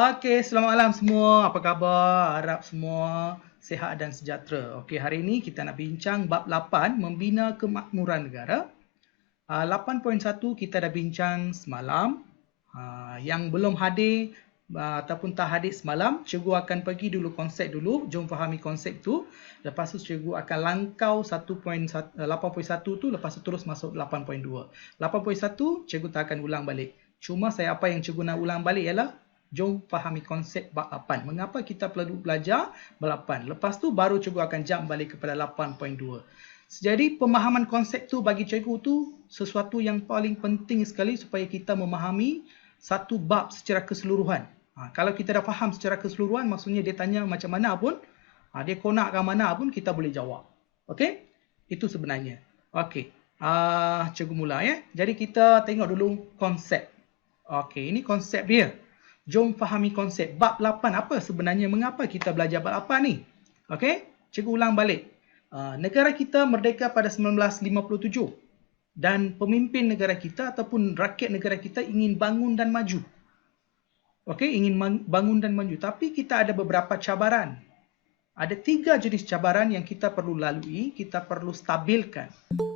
Okey, selamat malam semua. Apa khabar? Harap semua sihat dan sejahtera. Okey, hari ini kita nak bincang bab 8, membina kemakmuran negara. 8.1 kita dah bincang semalam. Yang belum hadir ataupun tak hadir semalam, cikgu akan pergi dulu konsep dulu. Jom fahami konsep tu. Lepas tu cikgu akan langkau 8.1 tu, lepas tu terus masuk 8.2. 8.1 cikgu tak akan ulang balik. Cuma apa yang cikgu nak ulang balik ialah jom fahami konsep bab 8. Mengapa kita perlu belajar bab 8. Lepas tu baru cikgu akan jump balik kepada 8.2. Jadi pemahaman konsep tu bagi cikgu tu sesuatu yang paling penting sekali supaya kita memahami satu bab secara keseluruhan. Kalau kita dah faham secara keseluruhan, maksudnya dia tanya macam mana pun, dia konakkan mana pun, kita boleh jawab. Okey? Itu sebenarnya. Okey. Cikgu mula ya. Jadi kita tengok dulu konsep. Okey, ini konsep dia. Jom fahami konsep. Bab 8 apa sebenarnya? Mengapa kita belajar bab 8 ni? Okey? Cikgu ulang balik. Negara kita merdeka pada 1957 dan pemimpin negara kita ataupun rakyat negara kita ingin bangun dan maju. Okey, ingin bangun dan maju. Tapi kita ada beberapa cabaran. Ada 3 jenis cabaran yang kita perlu lalui, kita perlu stabilkan.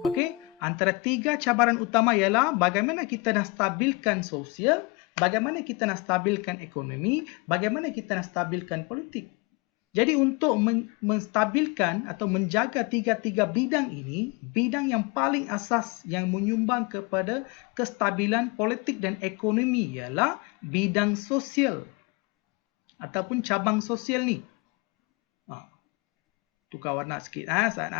Okey, antara 3 cabaran utama ialah bagaimana kita nak stabilkan sosial, bagaimana kita nak stabilkan ekonomi, bagaimana kita nak stabilkan politik. Jadi untuk menstabilkan atau menjaga 3 bidang ini, bidang yang paling asas yang menyumbang kepada kestabilan politik dan ekonomi ialah bidang sosial ataupun cabang sosial ni. Tukar warna sikit Saat.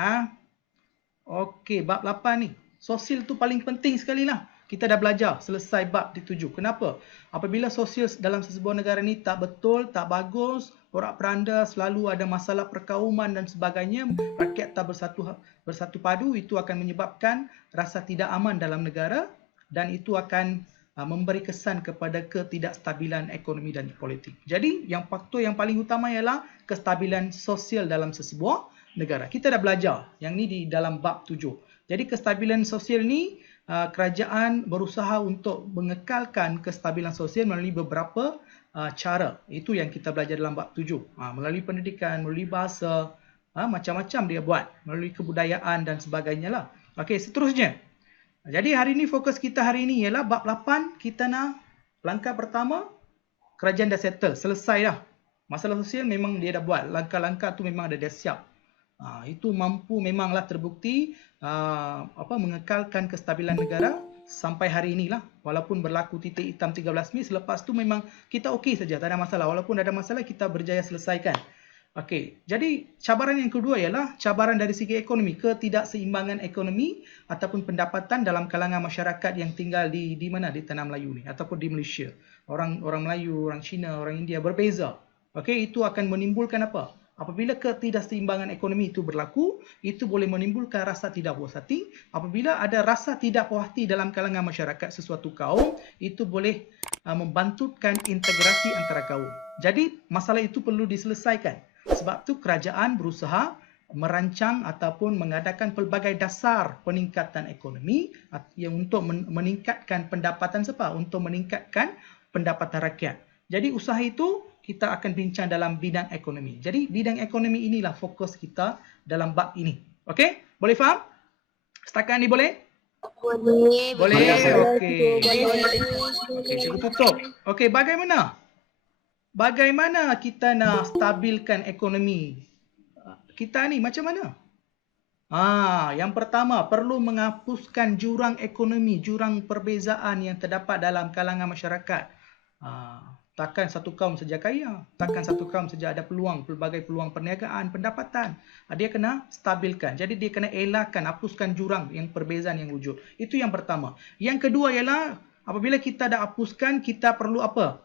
Okey, bab 8 ni. Sosial tu paling penting sekali lah. Kita dah belajar selesai bab di 7. Kenapa? Apabila sosial dalam sesebuah negara ni tak betul, tak bagus, porak-peranda, selalu ada masalah perkauman dan sebagainya, rakyat tak bersatu padu, itu akan menyebabkan rasa tidak aman dalam negara dan itu akan memberi kesan kepada ketidakstabilan ekonomi dan politik. Jadi, faktor yang paling utama ialah kestabilan sosial dalam sesebuah negara. Kita dah belajar yang ni di dalam bab 7. Jadi, kestabilan sosial ni kerajaan berusaha untuk mengekalkan kestabilan sosial melalui beberapa cara. Itu yang kita belajar dalam bab 7. Melalui pendidikan, melalui bahasa, macam-macam dia buat. Melalui kebudayaan dan sebagainya lah. Okey, seterusnya. Jadi hari ini fokus kita hari ini ialah bab 8. Kita nak langkah pertama, kerajaan dah settle, selesai dah. Masalah sosial memang dia dah buat. Langkah-langkah tu memang dia siap. Itu mampu memanglah terbukti mengekalkan kestabilan negara sampai hari inilah. Walaupun berlaku titik hitam 13 Mei, selepas tu memang kita okey saja, tak ada masalah. Walaupun ada masalah, kita berjaya selesaikan. Okey, jadi cabaran yang kedua ialah cabaran dari segi ekonomi, ketidakseimbangan ekonomi ataupun pendapatan dalam kalangan masyarakat yang tinggal di mana, di Tanah Melayu ni ataupun di Malaysia. Orang Melayu, orang Cina, orang India berbeza. Okey, itu akan menimbulkan apa? Apabila ketidakseimbangan ekonomi itu berlaku, itu boleh menimbulkan rasa tidak puas hati. Apabila ada rasa tidak puas hati dalam kalangan masyarakat sesuatu kaum, itu boleh membantutkan integrasi antara kaum. Jadi, masalah itu perlu diselesaikan. Sebab tu kerajaan berusaha merancang ataupun mengadakan pelbagai dasar peningkatan ekonomi yang untuk meningkatkan pendapatan siapa? Untuk meningkatkan pendapatan rakyat. Jadi, usaha itu kita akan bincang dalam bidang ekonomi. Jadi, bidang ekonomi inilah fokus kita dalam bab ini. Okey? Boleh faham? Setakat ni boleh? Boleh. Boleh. Okey. Okey, cikgu tutup. Okey, bagaimana? Bagaimana kita nak stabilkan ekonomi kita ni? Macam mana? Yang pertama, perlu menghapuskan jurang ekonomi, jurang perbezaan yang terdapat dalam kalangan masyarakat. Takkan satu kaum saja kaya, takkan satu kaum saja ada peluang, pelbagai peluang perniagaan, pendapatan. Dia kena stabilkan. Jadi dia kena elakkan, hapuskan jurang yang perbezaan yang wujud. Itu yang pertama. Yang kedua ialah apabila kita dah hapuskan, kita perlu apa?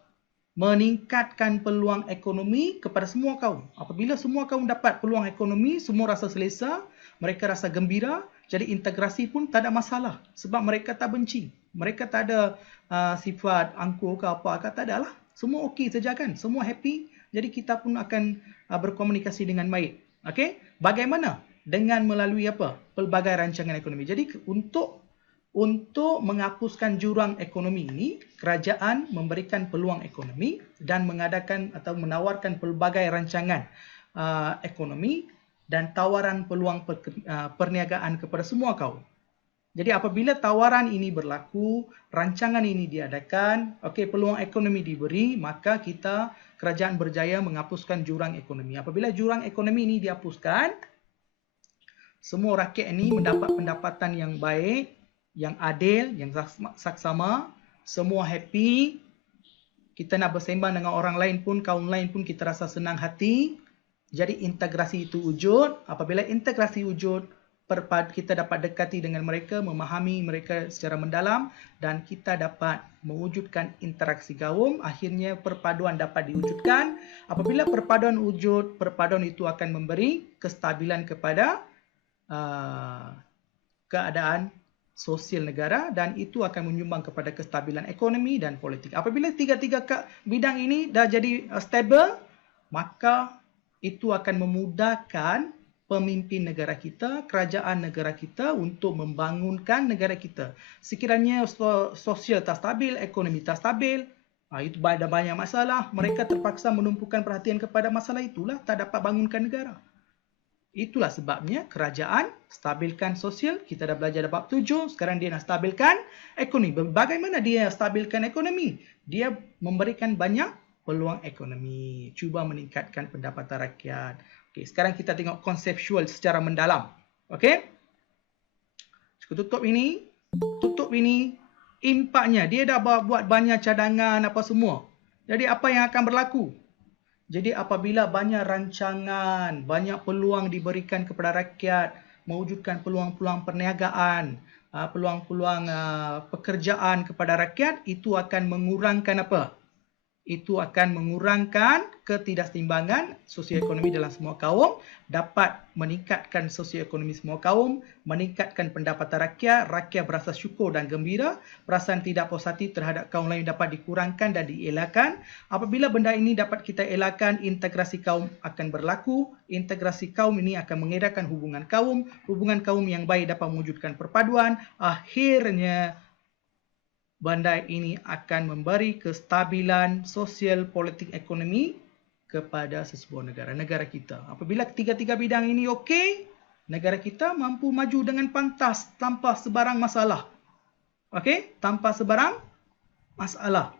Meningkatkan peluang ekonomi kepada semua kaum. Apabila semua kaum dapat peluang ekonomi, semua rasa selesa, mereka rasa gembira, jadi integrasi pun tak ada masalah. Sebab mereka tak benci. Mereka tak ada sifat angkuh ke apa ke, tak ada lah. Semua okey saja kan? Semua happy. Jadi kita pun akan berkomunikasi dengan baik. Okey? Bagaimana? Dengan melalui apa? Pelbagai rancangan ekonomi. Jadi untuk Untuk menghapuskan jurang ekonomi ini, kerajaan memberikan peluang ekonomi dan mengadakan atau menawarkan pelbagai rancangan ekonomi dan tawaran peluang perniagaan kepada semua kaum. Jadi apabila tawaran ini berlaku, rancangan ini diadakan, peluang ekonomi diberi, maka kerajaan berjaya menghapuskan jurang ekonomi. Apabila jurang ekonomi ini dihapuskan, semua rakyat ini mendapat pendapatan yang baik, yang adil, yang saksama, semua happy. Kita nak bersembang dengan orang lain pun, kaum lain pun kita rasa senang hati. Jadi integrasi itu wujud. Apabila integrasi wujud, kita dapat dekati dengan mereka, memahami mereka secara mendalam dan kita dapat mewujudkan interaksi kaum. Akhirnya perpaduan dapat diwujudkan. Apabila perpaduan wujud, perpaduan itu akan memberi kestabilan kepada keadaan sosial negara dan itu akan menyumbang kepada kestabilan ekonomi dan politik. Apabila tiga-tiga bidang ini dah jadi stable, maka itu akan memudahkan pemimpin negara kita, kerajaan negara kita untuk membangunkan negara kita. Sekiranya sosial tak stabil, ekonomi tak stabil, itu ada banyak masalah. Mereka terpaksa menumpukan perhatian kepada masalah itulah, tak dapat bangunkan negara. Itulah sebabnya kerajaan stabilkan sosial. Kita dah belajar bab 7, sekarang dia nak stabilkan ekonomi. Bagaimana dia stabilkan ekonomi? Dia memberikan banyak peluang ekonomi, cuba meningkatkan pendapatan rakyat. Sekarang kita tengok konseptual secara mendalam. Tutup ini, impaknya dia dah buat banyak cadangan apa semua. Jadi apa yang akan berlaku? Jadi apabila banyak rancangan, banyak peluang diberikan kepada rakyat, mewujudkan peluang-peluang perniagaan, peluang-peluang pekerjaan kepada rakyat, itu akan mengurangkan apa? Itu akan mengurangkan ketidakseimbangan sosioekonomi dalam semua kaum, dapat meningkatkan sosioekonomi semua kaum, meningkatkan pendapatan rakyat berasa syukur dan gembira, perasaan tidak puas hati terhadap kaum lain dapat dikurangkan dan dielakkan. Apabila benda ini dapat kita elakkan, integrasi kaum akan berlaku, integrasi kaum ini akan mengedarkan hubungan kaum yang baik dapat mewujudkan perpaduan, akhirnya benda ini akan memberi kestabilan sosial, politik, ekonomi kepada sesebuah negara kita. Apabila ketiga-tiga bidang ini okey, negara kita mampu maju dengan pantas tanpa sebarang masalah. Tanpa sebarang masalah.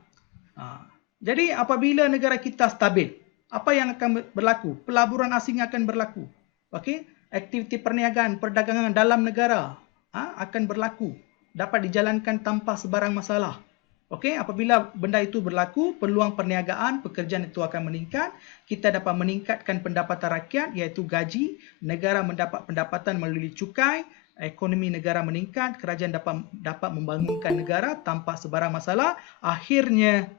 Jadi apabila negara kita stabil, apa yang akan berlaku? Pelaburan asing akan berlaku. Aktiviti perniagaan, perdagangan dalam negara akan berlaku. Dapat dijalankan tanpa sebarang masalah. Apabila benda itu berlaku, peluang perniagaan, pekerjaan itu akan meningkat. Kita dapat meningkatkan pendapatan rakyat iaitu gaji. Negara mendapat pendapatan melalui cukai. Ekonomi negara meningkat. Kerajaan dapat membangunkan negara tanpa sebarang masalah. Akhirnya,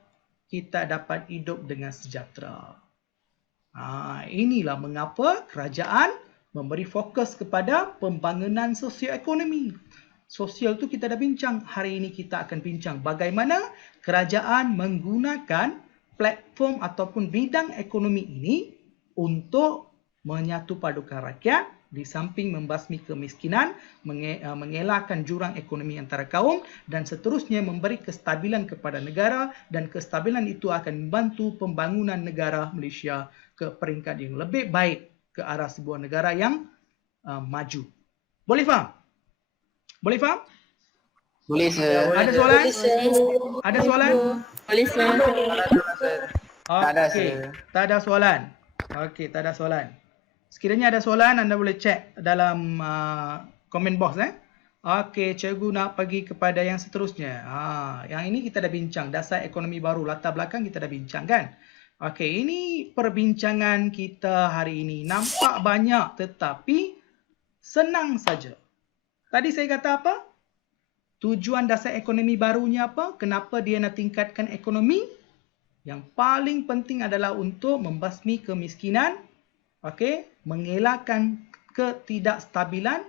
kita dapat hidup dengan sejahtera. Inilah mengapa kerajaan memberi fokus kepada pembangunan sosioekonomi. Sosial tu kita dah bincang. Hari ini kita akan bincang bagaimana kerajaan menggunakan platform ataupun bidang ekonomi ini untuk menyatu padukan rakyat di samping membasmi kemiskinan, mengelakkan jurang ekonomi antara kaum dan seterusnya memberi kestabilan kepada negara dan kestabilan itu akan membantu pembangunan negara Malaysia ke peringkat yang lebih baik ke arah sebuah negara yang maju. Boleh faham? Boleh faham? Boleh, sir. Ada soalan? Boleh, sir. Ada soalan? Boleh, sir. Tak ada, Okey, sir. tak ada soalan. Okey, tak ada soalan. Sekiranya ada soalan, anda boleh cek dalam komen box. Okey, cikgu nak pergi kepada yang seterusnya. Yang ini kita dah bincang. Dasar ekonomi baru, latar belakang kita dah bincang kan? Okey, ini perbincangan kita hari ini. Nampak banyak tetapi senang saja. Tadi saya kata apa? Tujuan dasar ekonomi barunya apa? Kenapa dia nak tingkatkan ekonomi? Yang paling penting adalah untuk membasmi kemiskinan, mengelakkan ketidakstabilan,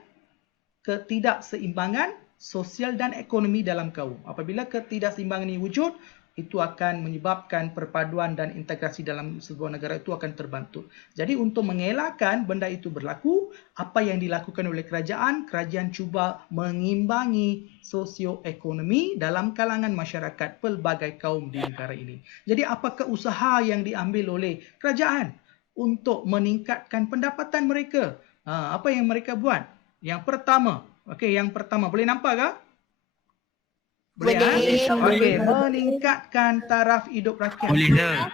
ketidakseimbangan sosial dan ekonomi dalam kaum. Apabila ketidakseimbangan ini wujud, itu akan menyebabkan perpaduan dan integrasi dalam sebuah negara itu akan terbantu. Jadi untuk mengelakkan benda itu berlaku, Apa yang dilakukan oleh kerajaan? Kerajaan cuba mengimbangi sosioekonomi dalam kalangan masyarakat pelbagai kaum di negara ini. Jadi apakah usaha yang diambil oleh kerajaan untuk meningkatkan pendapatan mereka? Apa yang mereka buat? Yang pertama, yang pertama boleh nampak ke? Boleh Boleh. meningkatkan taraf hidup rakyat. Boleh sir.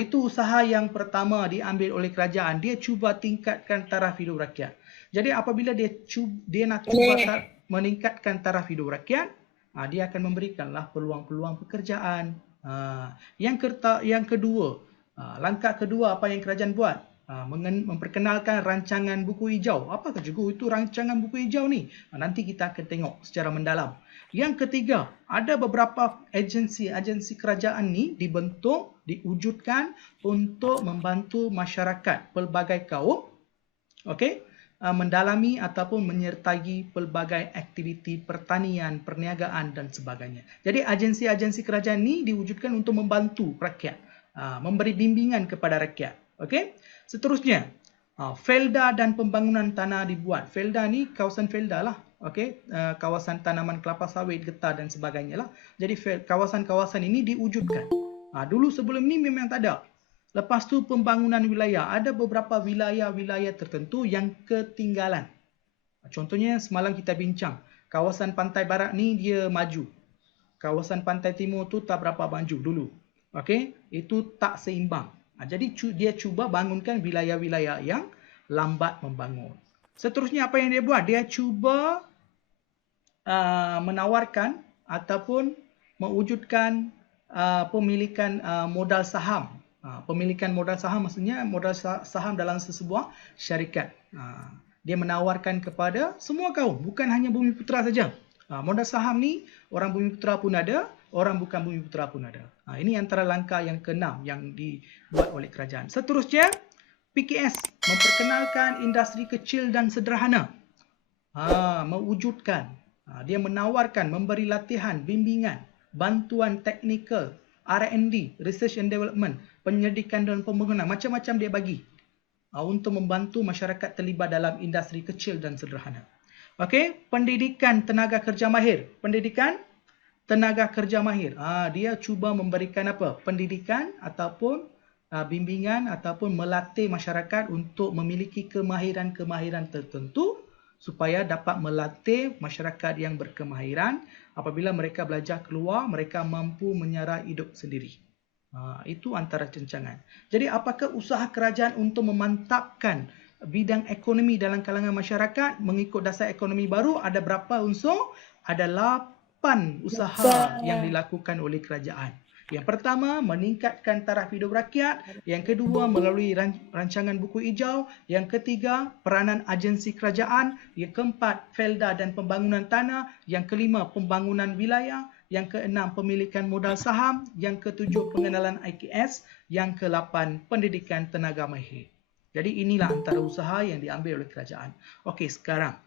Itu usaha yang pertama diambil oleh kerajaan. Dia cuba tingkatkan taraf hidup rakyat. Jadi apabila dia nak cuba meningkatkan taraf hidup rakyat, dia akan memberikanlah peluang-peluang pekerjaan. Yang kedua, langkah kedua apa yang kerajaan buat? Memperkenalkan rancangan buku hijau. Apakah juga itu rancangan buku hijau ni? Nanti kita akan tengok secara mendalam. Yang ketiga, ada beberapa agensi kerajaan ni dibentuk, diwujudkan untuk membantu masyarakat pelbagai kaum, mendalami ataupun menyertai pelbagai aktiviti pertanian, perniagaan dan sebagainya. Jadi agensi-agensi kerajaan ni diwujudkan untuk membantu rakyat, memberi bimbingan kepada rakyat. Seterusnya, felda dan pembangunan tanah dibuat. Felda ni kawasan felda lah. Kawasan tanaman kelapa sawit, getah dan sebagainya lah. Jadi kawasan-kawasan ini diwujudkan. Dulu sebelum ni memang tak ada. Lepas tu pembangunan wilayah. Ada beberapa wilayah-wilayah tertentu yang ketinggalan. Contohnya semalam kita bincang. Kawasan pantai barat ni dia maju. Kawasan pantai timur tu tak berapa maju dulu. Itu tak seimbang. Jadi dia cuba bangunkan wilayah-wilayah yang lambat membangun. Seterusnya apa yang dia buat? Dia cuba menawarkan ataupun mewujudkan pemilikan modal saham. Pemilikan modal saham maksudnya modal saham dalam sesebuah syarikat. Dia menawarkan kepada semua kaum, bukan hanya Bumiputera saja. Modal saham ni orang Bumiputera pun ada, orang bukan Bumiputera pun ada. Ini antara langkah yang ke-6 yang dibuat oleh kerajaan. Seterusnya, PKS memperkenalkan industri kecil dan sederhana. Mewujudkan. Dia menawarkan, memberi latihan, bimbingan, bantuan teknikal, R&D, Research and Development, penyelidikan dan pembangunan. Macam-macam dia bagi untuk membantu masyarakat terlibat dalam industri kecil dan sederhana. Pendidikan tenaga kerja mahir. Pendidikan tenaga kerja mahir. Dia cuba memberikan apa? Pendidikan ataupun bimbingan ataupun melatih masyarakat untuk memiliki kemahiran-kemahiran tertentu supaya dapat melatih masyarakat yang berkemahiran. Apabila mereka belajar keluar, mereka mampu menyara hidup sendiri. Itu antara cencangan. Jadi apakah usaha kerajaan untuk memantapkan bidang ekonomi dalam kalangan masyarakat mengikut dasar ekonomi baru? Ada berapa unsur? Ada 8 usaha yang dilakukan oleh kerajaan. Yang pertama, meningkatkan taraf hidup rakyat. Yang kedua, melalui rancangan buku hijau. Yang ketiga, peranan agensi kerajaan. Yang keempat, felda dan pembangunan tanah. Yang kelima, pembangunan wilayah. Yang keenam, pemilikan modal saham. Yang ketujuh, pengenalan IKS. Yang ke-8, pendidikan tenaga mahir. Jadi inilah antara usaha yang diambil oleh kerajaan. Sekarang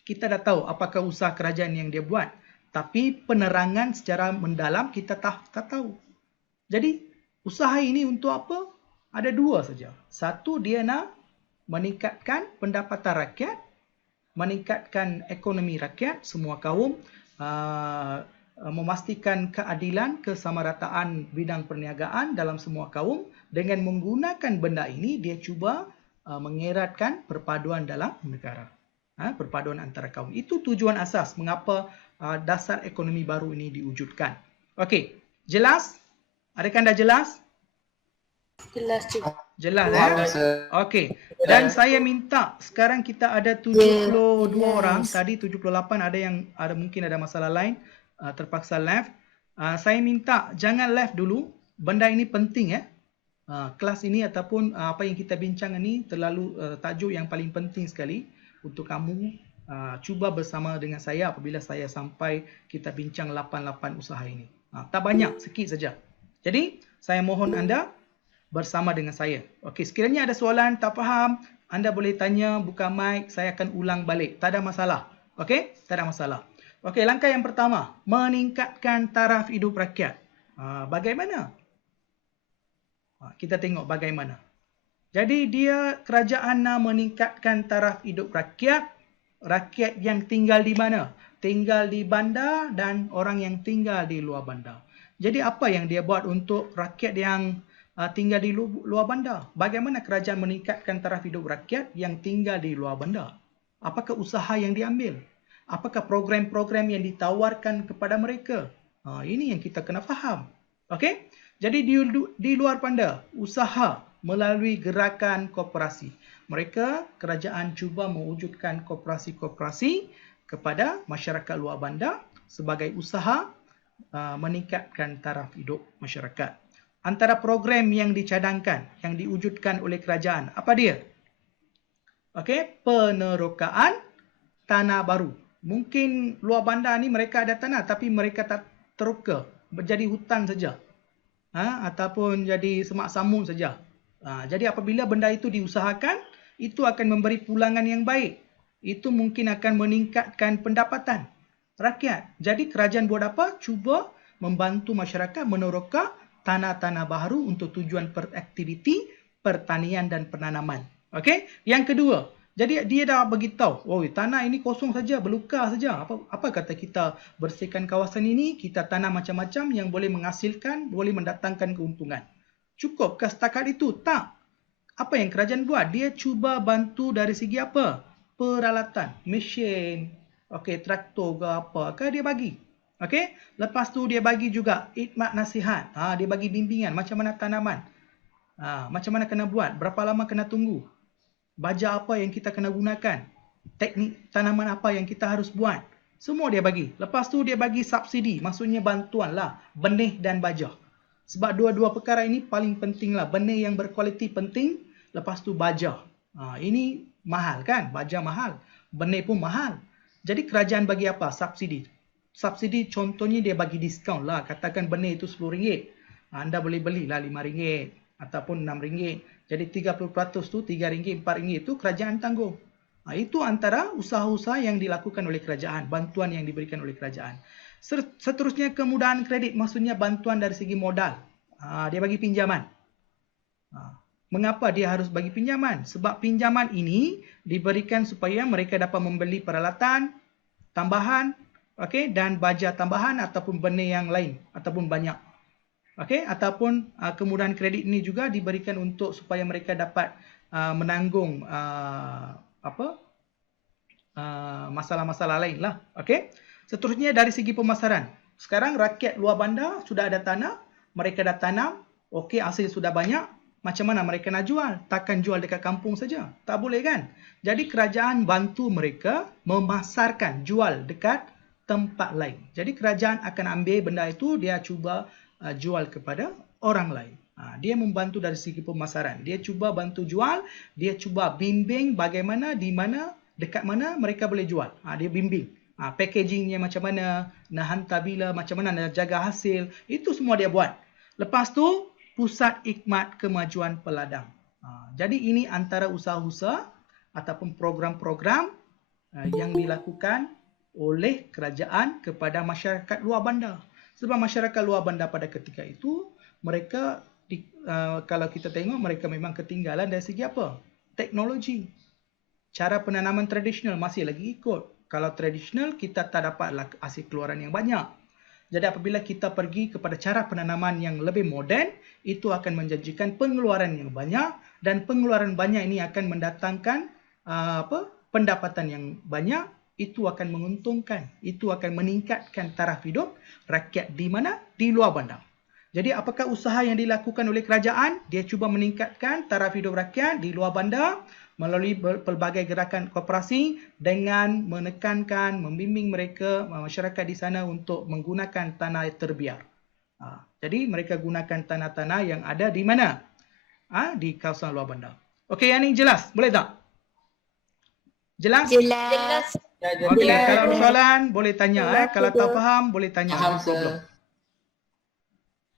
kita dah tahu apakah usaha kerajaan yang dia buat. Tapi penerangan secara mendalam kita tak tahu. Jadi usaha ini untuk apa? Ada 2 saja. Satu, dia nak meningkatkan pendapatan rakyat, meningkatkan ekonomi rakyat, semua kaum, memastikan keadilan, kesamarataan bidang perniagaan dalam semua kaum. Dengan menggunakan benda ini, dia cuba mengeratkan perpaduan dalam negara. Perpaduan antara kaum. Itu tujuan asas mengapa dasar ekonomi baru ini diwujudkan. Jelas? Adakah anda jelas? Jelas cikgu. Jelas Dan saya minta sekarang kita ada 72 orang. Tadi 78 ada mungkin ada masalah lain, terpaksa left. Saya minta jangan left dulu. Benda ini penting kelas ini ataupun apa yang kita bincang ini terlalu tajuk yang paling penting sekali untuk kamu. Cuba bersama dengan saya apabila saya sampai kita bincang 8 usaha ini. Tak banyak, sikit saja. Jadi, saya mohon anda bersama dengan saya. Sekiranya ada soalan, tak faham, anda boleh tanya, buka mic, saya akan ulang balik. Tak ada masalah. Tak ada masalah. Langkah yang pertama, meningkatkan taraf hidup rakyat. Bagaimana? Kita tengok bagaimana. Jadi dia kerajaan nak meningkatkan taraf hidup rakyat. Rakyat yang tinggal di mana? Tinggal di bandar dan orang yang tinggal di luar bandar. Jadi apa yang dia buat untuk rakyat yang tinggal di luar bandar? Bagaimana kerajaan meningkatkan taraf hidup rakyat yang tinggal di luar bandar? Apakah usaha yang diambil? Apakah program-program yang ditawarkan kepada mereka? Ini yang kita kena faham. Okey? Jadi di luar bandar, usaha melalui gerakan koperasi. Mereka, kerajaan cuba mewujudkan koperasi-koperasi kepada masyarakat luar bandar sebagai usaha meningkatkan taraf hidup masyarakat. Antara program yang dicadangkan, yang diwujudkan oleh kerajaan, apa dia? Okey, penerokaan tanah baru. Mungkin luar bandar ni mereka ada tanah tapi mereka tak teroka, menjadi hutan saja. Ataupun jadi semak samun saja. Jadi apabila benda itu diusahakan, itu akan memberi pulangan yang baik. Itu mungkin akan meningkatkan pendapatan rakyat. Jadi kerajaan buat apa? Cuba membantu masyarakat meneroka tanah-tanah baru untuk tujuan beraktiviti pertanian dan penanaman. Okey? Yang kedua, jadi dia dah beritahu, oh tanah ini kosong saja, belukar saja. Apa kata kita bersihkan kawasan ini, kita tanam macam-macam yang boleh menghasilkan, boleh mendatangkan keuntungan. Cukupkah setakat itu? Tak. Apa yang kerajaan buat? Dia cuba bantu dari segi apa? Peralatan, mesin, okey, traktor ke apa ke dia bagi. Okey? Lepas tu dia bagi juga khidmat nasihat. Dia bagi bimbingan macam mana tanaman. Macam mana kena buat, berapa lama kena tunggu. Baja apa yang kita kena gunakan. Teknik tanaman apa yang kita harus buat. Semua dia bagi. Lepas tu dia bagi subsidi. Maksudnya bantuan lah. Benih dan baja. Sebab dua-dua perkara ini paling penting lah. Benih yang berkualiti penting. Lepas tu baja. Ini mahal kan? Baja mahal. Benih pun mahal. Jadi kerajaan bagi apa? Subsidi. Subsidi contohnya dia bagi diskaun lah. Katakan benih itu RM10. Anda boleh belilah RM5 ataupun RM6. Jadi 30% tu RM3, RM4 itu kerajaan tanggung. Itu antara usaha-usaha yang dilakukan oleh kerajaan, bantuan yang diberikan oleh kerajaan. Seterusnya kemudahan kredit, maksudnya bantuan dari segi modal. Dia bagi pinjaman. Mengapa dia harus bagi pinjaman? Sebab pinjaman ini diberikan supaya mereka dapat membeli peralatan tambahan, okey, dan baja tambahan ataupun benih yang lain ataupun banyak. Okey, ataupun kemudahan kredit ini juga diberikan untuk supaya mereka dapat menanggung masalah-masalah lain lah. Okey. Seterusnya dari segi pemasaran. Sekarang rakyat luar bandar sudah ada tanah, mereka dah tanam, okey, hasil sudah banyak. Macam mana mereka nak jual? Takkan jual dekat kampung saja. Tak boleh kan? Jadi kerajaan bantu mereka memasarkan, jual dekat tempat lain. Jadi kerajaan akan ambil benda itu, dia cuba jual kepada orang lain. Dia membantu dari segi pemasaran. Dia cuba bantu jual, dia cuba bimbing bagaimana, di mana, dekat mana mereka boleh jual. Dia bimbing. Packagingnya macam mana, nak hantar bila, macam mana nak jaga hasil. Itu semua dia buat. Lepas tu, Pusat Khidmat Kemajuan Peladang. Jadi ini antara usaha-usaha ataupun program-program yang dilakukan oleh kerajaan kepada masyarakat luar bandar. Sebab masyarakat luar bandar pada ketika itu, mereka, kalau kita tengok, mereka memang ketinggalan dari segi apa? Teknologi. Cara penanaman tradisional masih lagi ikut. Kalau tradisional, kita tak dapatlah hasil keluaran yang banyak. Jadi apabila kita pergi kepada cara penanaman yang lebih moden, itu akan menjanjikan pengeluaran yang banyak, dan pengeluaran banyak ini akan mendatangkan pendapatan yang banyak. Itu akan menguntungkan, itu akan meningkatkan taraf hidup rakyat di mana? Di luar bandar. Jadi apakah usaha yang dilakukan oleh kerajaan? Dia cuba meningkatkan taraf hidup rakyat di luar bandar melalui pelbagai gerakan koperasi dengan menekankan, membimbing mereka, masyarakat di sana untuk menggunakan tanah terbiar. Jadi mereka gunakan tanah-tanah yang ada di mana? Di kawasan luar bandar. Okey, yang ini jelas? Boleh tak? Jelas? Jelas. Okey, kalau ada soalan boleh tanya. Kalau tak faham boleh tanya. Faham, sir.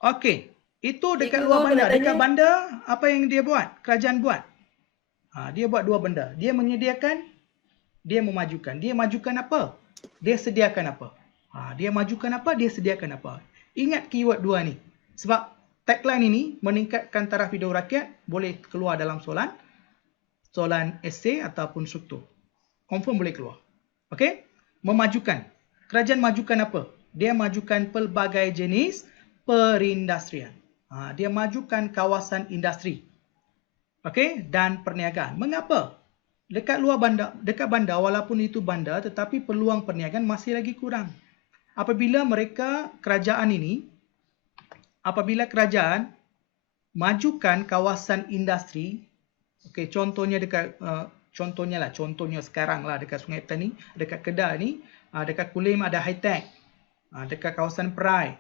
Okey, itu dekat luar bandar. Dekat bandar, apa yang dia buat? Kerajaan buat. Dia buat dua benda. Dia menyediakan, dia memajukan. Dia majukan apa? Dia sediakan apa? Dia majukan apa? Dia sediakan apa? Ingat keyword dua ni. Sebab tagline ini meningkatkan taraf hidup rakyat boleh keluar dalam soalan esei ataupun struktur. Confirm boleh keluar. Okey? Memajukan. Kerajaan majukan apa? Dia majukan pelbagai jenis perindustrian. Dia majukan kawasan industri. Okey? Dan perniagaan. Mengapa? Dekat bandar walaupun itu bandar tetapi peluang perniagaan masih lagi kurang. Apabila kerajaan majukan kawasan industri, okey, contohnya sekarang lah dekat Sungai Petani, dekat Kedah ni, dekat Kulim ada Hi-Tech, dekat kawasan Perai,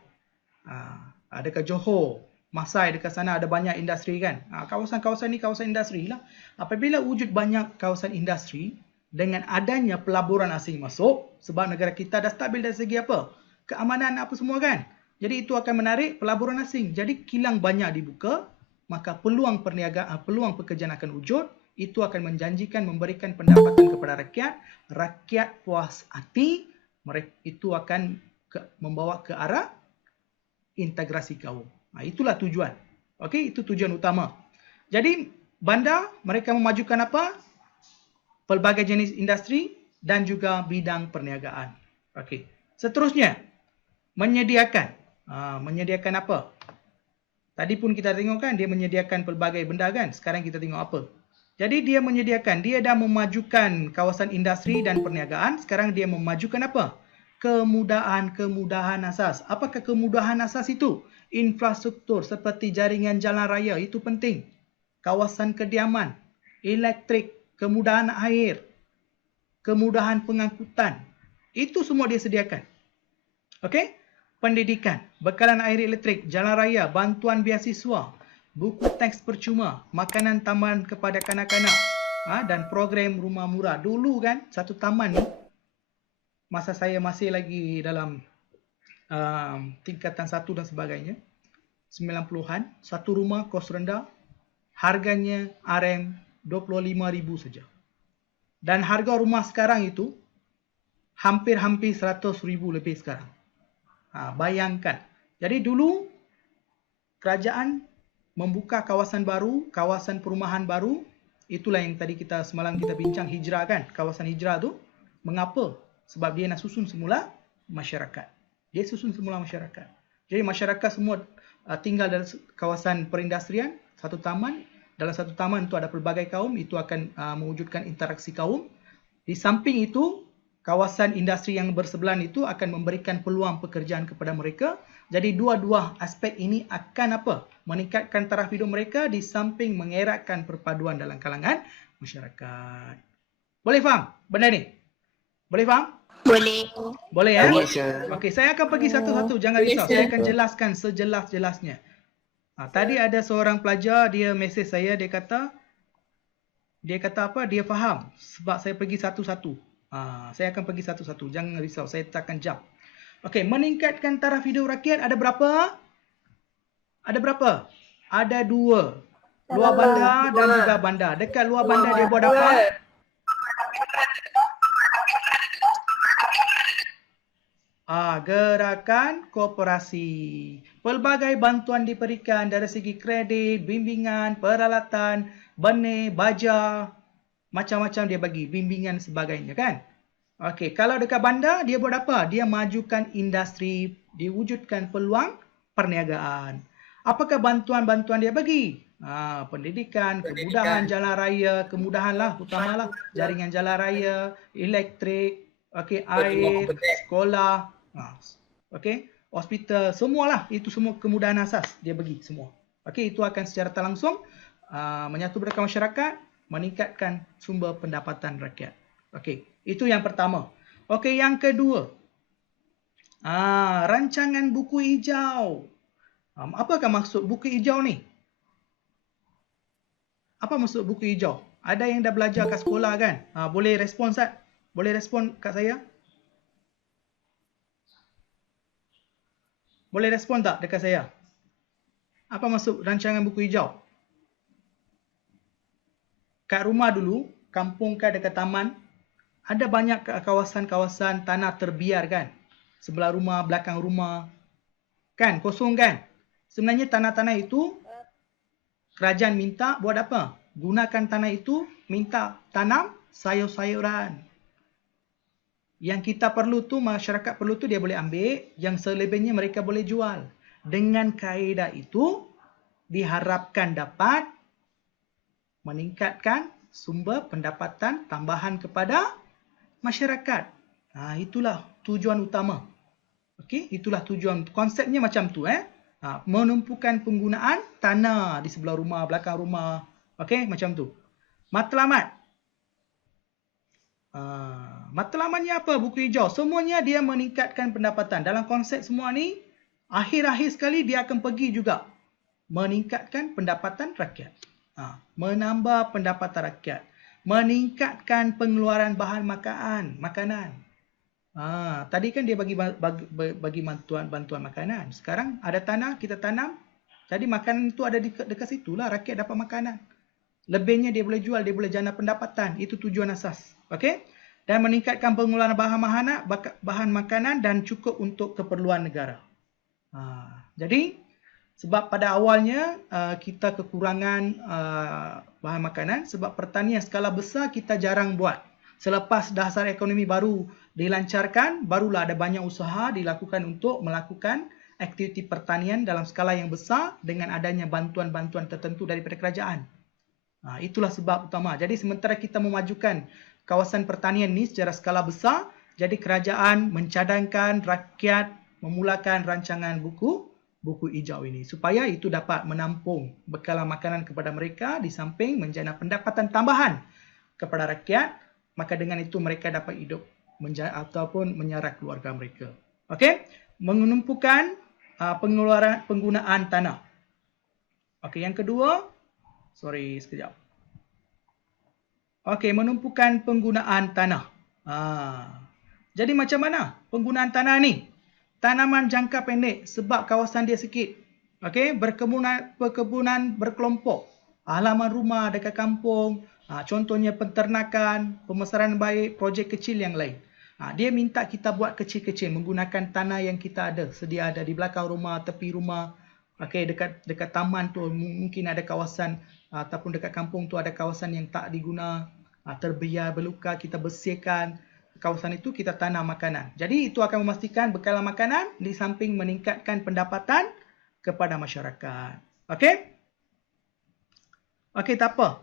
dekat Johor, Masai, dekat sana ada banyak industri kan. Kawasan-kawasan ni kawasan industri lah. Apabila wujud banyak kawasan industri dengan adanya pelaburan asing masuk, sebab negara kita dah stabil dari segi apa? Keamanan apa semua kan. Jadi itu akan menarik pelaburan asing. Jadi kilang banyak dibuka, maka peluang perniagaan, peluang pekerjaan akan wujud. Itu akan menjanjikan memberikan pendapatan kepada rakyat. Rakyat puas hati, itu akan membawa ke arah integrasi kaum. Itulah tujuan. Okey, itu tujuan utama. Jadi bandar mereka memajukan apa? Pelbagai jenis industri dan juga bidang perniagaan. Okey. Seterusnya, menyediakan. Menyediakan apa? Tadi pun kita tengok kan dia menyediakan pelbagai benda kan. Sekarang kita tengok apa? Jadi dia menyediakan, dia dah memajukan kawasan industri dan perniagaan. Sekarang dia memajukan apa? Kemudahan asas. Apakah kemudahan asas itu? Infrastruktur seperti jaringan jalan raya itu penting. Kawasan kediaman, elektrik, kemudahan air, kemudahan pengangkutan. Itu semua dia sediakan. Okey? Pendidikan, bekalan air elektrik, jalan raya, bantuan beasiswa, buku teks percuma, makanan taman kepada kanak-kanak, dan program rumah murah. Dulu kan satu taman ni, masa saya masih lagi dalam tingkatan 1 dan sebagainya, 90-an, satu rumah kos rendah, harganya RM25,000 saja. Dan harga rumah sekarang itu hampir-hampir RM100,000 lebih sekarang. Bayangkan. Jadi dulu kerajaan membuka kawasan baru, kawasan perumahan baru. Itulah yang tadi semalam kita bincang hijrah kan. Kawasan hijrah tu mengapa? Sebab dia nak susun semula masyarakat. Dia susun semula masyarakat. Jadi masyarakat semua tinggal dalam kawasan perindustrian, satu taman. Dalam satu taman itu ada pelbagai kaum, itu akan mewujudkan interaksi kaum. Di samping itu, kawasan industri yang bersebelahan itu akan memberikan peluang pekerjaan kepada mereka. Jadi dua-dua aspek ini akan apa? Meningkatkan taraf hidup mereka di samping mengeratkan perpaduan dalam kalangan masyarakat. Boleh faham benda ni? Boleh faham? Boleh. Boleh ya? Boleh, sir. Okey, saya akan pergi satu-satu. Jangan risau. Saya akan jelaskan sejelas-jelasnya. Tadi ada seorang pelajar, dia mesej saya, dia kata apa? Dia faham sebab saya pergi satu-satu. Saya akan pergi satu-satu. Jangan risau. Saya takkan jump. Okey, meningkatkan taraf hidup rakyat ada berapa? Ada berapa? Ada 2. Luar bandar dan juga bandar. Dekat luar bandar dia buat apa? Gerakan koperasi. Pelbagai bantuan diberikan dari segi kredit, bimbingan, peralatan, benih, baja, macam-macam dia bagi, bimbingan sebagainya kan. Okey, kalau dekat bandar dia buat apa? Dia majukan industri, diwujudkan peluang perniagaan. Apakah bantuan-bantuan dia bagi? Pendidikan, kemudahan jalan raya, kemudahan lah utamalah jaringan jalan raya, elektrik, okey, air, sekolah, okey, hospital, semualah itu semua kemudahan asas dia bagi semua. Okey, itu akan secara tak langsung menyatu beratkan masyarakat, meningkatkan sumber pendapatan rakyat. Okey, itu yang pertama. Okey, yang kedua, rancangan buku hijau. Apakah maksud buku hijau ni? Apa maksud buku hijau? Ada yang dah belajar kat sekolah kan? Boleh respon Sat? Boleh respon kat saya? Boleh respon tak dekat saya? Apa maksud rancangan buku hijau? Kat rumah dulu, kampung kan dekat taman, ada banyak kawasan-kawasan tanah terbiar kan? Sebelah rumah, belakang rumah. Kan? Kosong kan? Sebenarnya tanah-tanah itu kerajaan minta buat apa? Gunakan tanah itu minta tanam sayur-sayuran. Yang kita perlu tu, masyarakat perlu tu dia boleh ambil, yang selebihnya mereka boleh jual. Dengan kaedah itu diharapkan dapat meningkatkan sumber pendapatan tambahan kepada masyarakat. Itulah tujuan utama. Okey, itulah tujuan. Konsepnya macam tu menumpukan penggunaan tanah di sebelah rumah, belakang rumah. Okey, macam tu. Matlamat. Matlamatnya apa buku hijau? Semuanya dia meningkatkan pendapatan. Dalam konsep semua ni, akhir-akhir sekali dia akan pergi juga meningkatkan pendapatan rakyat. Menambah pendapatan rakyat. Meningkatkan pengeluaran bahan makanan. Tadi kan dia bagi bantuan makanan. Sekarang ada tanah, kita tanam. Jadi makanan itu ada dekat situlah, rakyat dapat makanan. Lebihnya dia boleh jual, dia boleh jana pendapatan. Itu tujuan asas. Okey? Dan meningkatkan pengeluaran bahan makanan dan cukup untuk keperluan negara. Jadi sebab pada awalnya kita kekurangan bahan makanan sebab pertanian skala besar kita jarang buat. Selepas dasar ekonomi baru dilancarkan, barulah ada banyak usaha dilakukan untuk melakukan aktiviti pertanian dalam skala yang besar dengan adanya bantuan-bantuan tertentu daripada kerajaan. Itulah sebab utama. Jadi sementara kita memajukan kawasan pertanian ni secara skala besar, jadi kerajaan mencadangkan rakyat memulakan rancangan buku hijau ini supaya itu dapat menampung bekalan makanan kepada mereka di samping menjana pendapatan tambahan kepada rakyat, maka dengan itu mereka dapat hidup ataupun menyarat keluarga mereka. Okey, menumpukan penggunaan tanah. Okey, yang kedua, sekejap. Okey, menumpukan penggunaan tanah. Jadi macam mana penggunaan tanah ni? Tanaman jangka pendek sebab kawasan dia sikit. Okey, perkebunan berkelompok. Halaman rumah dekat kampung, contohnya penternakan, pemasaran baik, projek kecil yang lain. Dia minta kita buat kecil-kecil menggunakan tanah yang kita ada, sedia ada di belakang rumah, tepi rumah. Okey, dekat taman tu mungkin ada kawasan ataupun dekat kampung tu ada kawasan yang tak diguna, terbiar, berluka, kita bersihkan kawasan itu, kita tanam makanan. Jadi itu akan memastikan bekalan makanan di samping meningkatkan pendapatan kepada masyarakat. Okey? Okey, tak apa.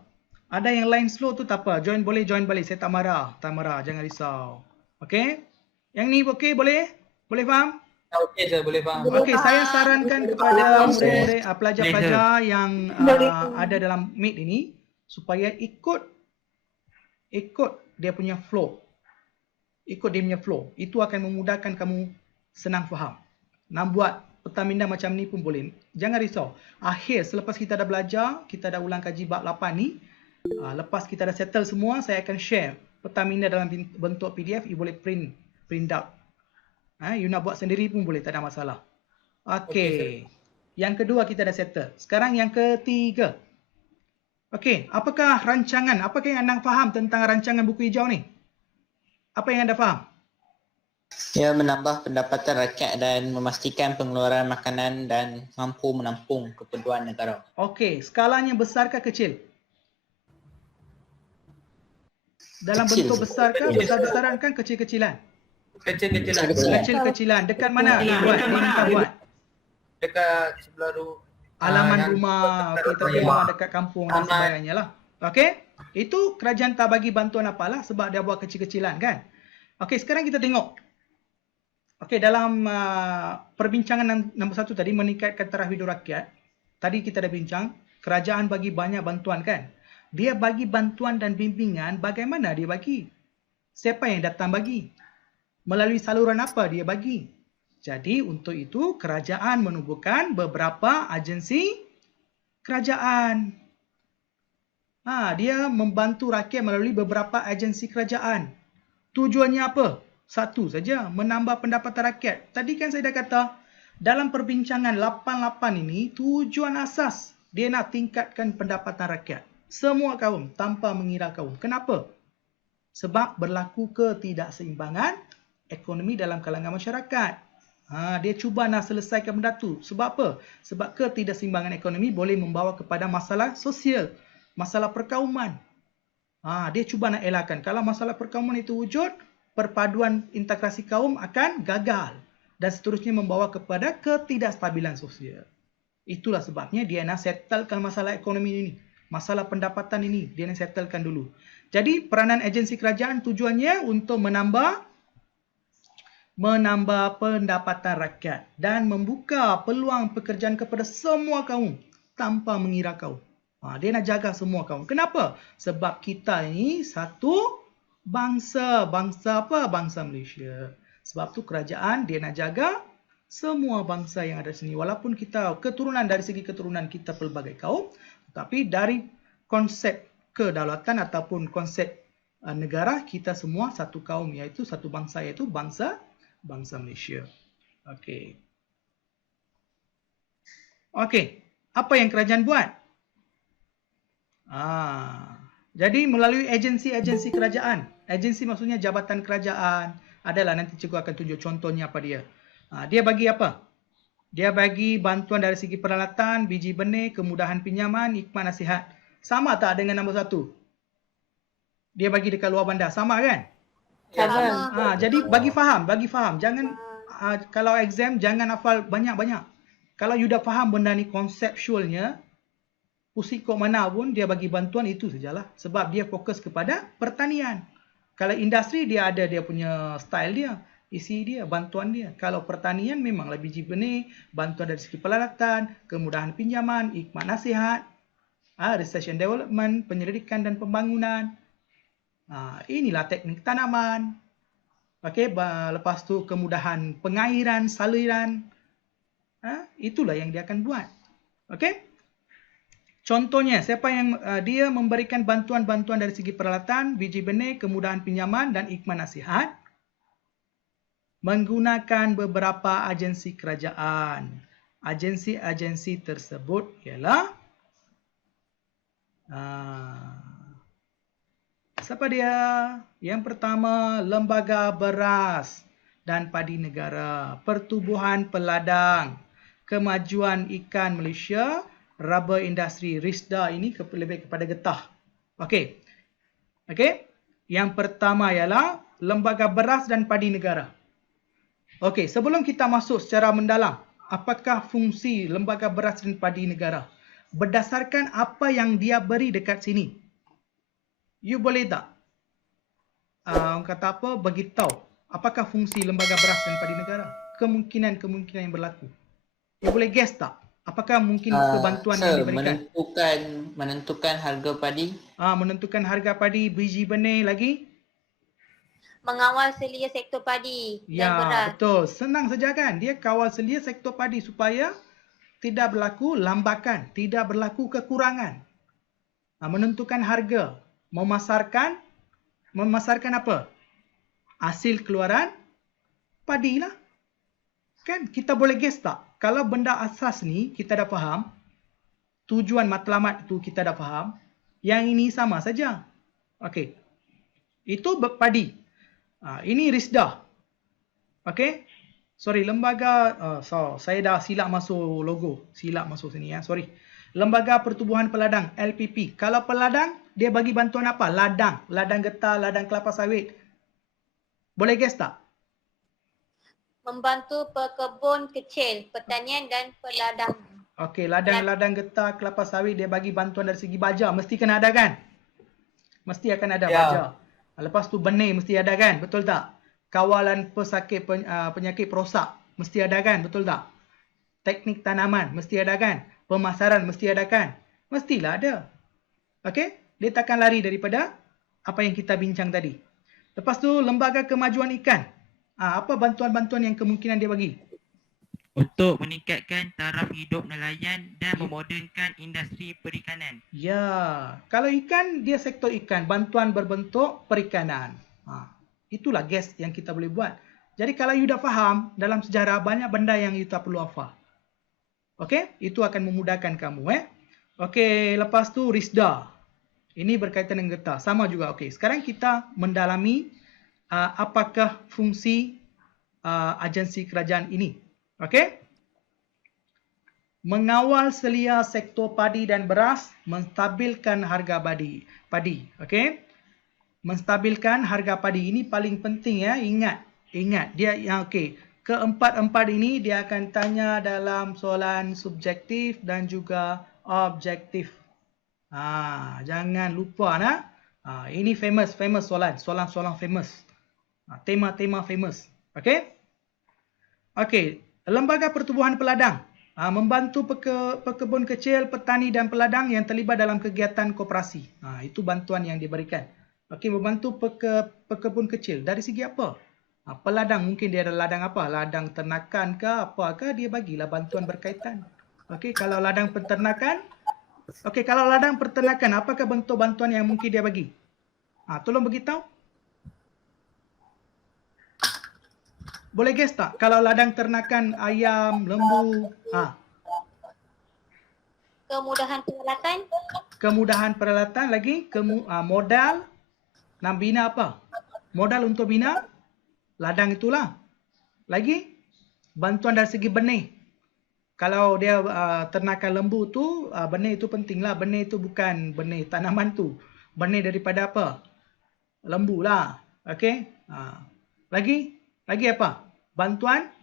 Ada yang lain slow tu tak apa. Boleh join balik. Saya tak marah. Tak marah. Jangan risau. Okey? Yang ni okey? Boleh? Boleh faham? Okey, saya boleh faham. Okey, saya sarankan kepada murid-murid, pelajar-pelajar yang ada dalam Meet ini supaya ikut dia punya flow. Ikut dia punya flow. Itu akan memudahkan kamu senang faham. Nak buat peta minda macam ni pun boleh. Jangan risau. Selepas kita dah belajar, kita dah ulang kaji bab 8 ni, lepas kita dah settle semua, saya akan share peta minda dalam bentuk PDF. You boleh print out. You nak buat sendiri pun boleh, tak ada masalah. Okey. Yang kedua kita dah settle. Sekarang yang ketiga. Okey, apakah yang anda faham tentang rancangan buku hijau ni? Apa yang anda faham? Ya, menambah pendapatan rakyat dan memastikan pengeluaran makanan dan mampu menampung keperluan negara. Okey, skalanya besar ke kecil? Dalam Kecil. bentuk besar ke? Besar-besaran kan kecil-kecilan? Kecil-kecilan. Kecil-kecilan. Dekat mana dia minta buat? Dekat sebelah Halaman rumah, tepi rumah dekat kampung dan sebagainya lah. Okey? Itu kerajaan tak bagi bantuan apalah sebab dia buat kecil-kecilan kan? Okey, sekarang kita tengok. Okey, dalam perbincangan nombor 1 tadi, meningkatkan taraf hidup rakyat. Tadi kita dah bincang, kerajaan bagi banyak bantuan kan? Dia bagi bantuan dan bimbingan, bagaimana dia bagi? Siapa yang datang bagi? Melalui saluran apa dia bagi? Jadi untuk itu kerajaan menubuhkan beberapa agensi kerajaan. Dia membantu rakyat melalui beberapa agensi kerajaan. Tujuannya apa? Satu saja, menambah pendapatan rakyat. Tadi kan saya dah kata, dalam perbincangan 88 ini, tujuan asas dia nak tingkatkan pendapatan rakyat. Semua kaum tanpa mengira kaum. Kenapa? Sebab berlaku ketidakseimbangan ekonomi dalam kalangan masyarakat. Dia cuba nak selesaikan benda tu. Sebab apa? Sebab ketidakseimbangan ekonomi boleh membawa kepada masalah sosial, masalah perkauman. Dia cuba nak elakkan. Kalau masalah perkauman itu wujud, perpaduan integrasi kaum akan gagal dan seterusnya membawa kepada ketidakstabilan sosial. Itulah sebabnya dia nak settlekan masalah ekonomi ini. Masalah pendapatan ini dia nak settlekan dulu. Jadi peranan agensi kerajaan tujuannya untuk menambah pendapatan rakyat dan membuka peluang pekerjaan kepada semua kaum tanpa mengira kaum. Dia nak jaga semua kaum. Kenapa? Sebab kita ini satu bangsa. Bangsa apa? Bangsa Malaysia. Sebab tu kerajaan dia nak jaga semua bangsa yang ada di sini. Walaupun kita keturunan, dari segi keturunan kita pelbagai kaum, tapi dari konsep kedaulatan ataupun konsep negara, kita semua satu kaum, iaitu satu bangsa, iaitu bangsa Malaysia. Okey. Apa yang kerajaan buat? Jadi melalui agensi-agensi kerajaan. Agensi maksudnya jabatan kerajaan. Adalah, nanti cikgu akan tunjuk contohnya apa dia. Dia bagi apa? Dia bagi bantuan dari segi peralatan, biji benih, kemudahan pinjaman, khidmat nasihat. Sama tak dengan nombor 1? Dia bagi dekat luar bandar. Sama kan? Sama. Jadi bagi faham. Jangan kalau exam jangan hafal banyak-banyak. Kalau you dah faham benda ni konseptualnya, pusing kok mana pun dia bagi bantuan itu sajalah. Sebab dia fokus kepada pertanian. Kalau industri dia ada dia punya style dia, isi dia, bantuan dia. Kalau pertanian memanglah biji benih, bantuan dari segi peralatan, kemudahan pinjaman, khidmat nasihat, research and development, penyelidikan dan pembangunan. Inilah teknik tanaman. Lepas tu kemudahan pengairan, saliran. Itulah yang dia akan buat. Contohnya, siapa yang dia memberikan bantuan-bantuan dari segi peralatan, biji benih, kemudahan pinjaman dan khidmat nasihat menggunakan beberapa agensi kerajaan. Agensi-agensi tersebut ialah siapa dia? Yang pertama, Lembaga Beras dan Padi Negara, Pertubuhan Peladang, Kemajuan Ikan Malaysia, Rubber Industri, RISDA ini lebih kepada getah. Okey. Yang pertama ialah Lembaga Beras dan Padi Negara. Okey, sebelum kita masuk secara mendalam, apakah fungsi Lembaga Beras dan Padi Negara? Berdasarkan apa yang dia beri dekat sini, you boleh tak kata apa, beritahu apakah fungsi Lembaga Beras dan Padi Negara? Kemungkinan yang berlaku. You boleh guess tak? Apakah mungkin kebantuan yang diberikan? Menentukan harga padi. Menentukan harga padi, biji benih lagi? Mengawal selia sektor padi dan beras. Ya, betul. Senang saja kan? Dia kawal selia sektor padi supaya tidak berlaku lambakan, tidak berlaku kekurangan. Menentukan harga, memasarkan apa? Hasil keluaran padi lah. Kan kita boleh guess tak? Kalau benda asas ni kita dah faham, tujuan matlamat tu kita dah faham, yang ini sama saja. Okey. Itu padi. Ini RISDA. Okey. Sorry, lembaga saya dah silap masuk logo. Silap masuk sini ya. Sorry. Lembaga Pertubuhan Peladang, LPP. Kalau peladang, dia bagi bantuan apa? Ladang getah, ladang kelapa sawit. Boleh guess tak? Membantu pekebun kecil, pertanian dan peladang. Okey, ladang getah, kelapa sawit dia bagi bantuan dari segi baja. Mesti kena ada kan? Mesti akan ada baja. Lepas tu benih mesti ada kan? Betul tak? Kawalan pesakit penyakit perosak mesti ada kan? Betul tak? Teknik tanaman mesti ada kan? Pemasaran mesti ada kan? Mestilah ada. Okey? Dia takkan lari daripada apa yang kita bincang tadi. Lepas tu Lembaga Kemajuan Ikan. Apa bantuan-bantuan yang kemungkinan dia bagi? Untuk meningkatkan taraf hidup nelayan dan memodernkan industri perikanan. Ya, kalau ikan, dia sektor ikan. Bantuan berbentuk perikanan. Itulah guess yang kita boleh buat. Jadi kalau you dah faham, dalam sejarah banyak benda yang you tak perlu hafal. Okey, itu akan memudahkan kamu. Okey, lepas tu RISDA. Ini berkaitan dengan getah. Sama juga. Okey, sekarang kita mendalami apakah fungsi agensi kerajaan ini. Okey? Mengawal selia sektor padi dan beras, menstabilkan harga padi. Okey? Menstabilkan harga padi ini paling penting ya. Ingat dia yang okey. Keempat-empat ini dia akan tanya dalam soalan subjektif dan juga objektif. Jangan lupa nah. Ini famous soalan famous. Tema-tema famous. Okey? Okey, Lembaga Pertubuhan Peladang membantu pekebun kecil, petani dan peladang yang terlibat dalam kegiatan koperasi. Itu bantuan yang diberikan. Okey, membantu pekebun kecil dari segi apa? Peladang mungkin dia ada ladang apa? Ladang ternakan ke apakah dia bagilah bantuan berkaitan. Okey, kalau ladang peternakan, kalau ladang peternakan apakah bentuk bantuan yang mungkin dia bagi? Tolong beritahu. Boleh guess tak? Kalau ladang ternakan ayam, lembu, Kemudahan peralatan. kemudahan peralatan lagi, modal, nak bina apa? Modal untuk bina ladang itulah. Lagi, bantuan dari segi benih. Kalau dia ternakan lembu tu, benih itu pentinglah. Benih itu bukan benih tanaman tu. Benih daripada apa? Lembu lah. Okey? Lagi apa? Bantuan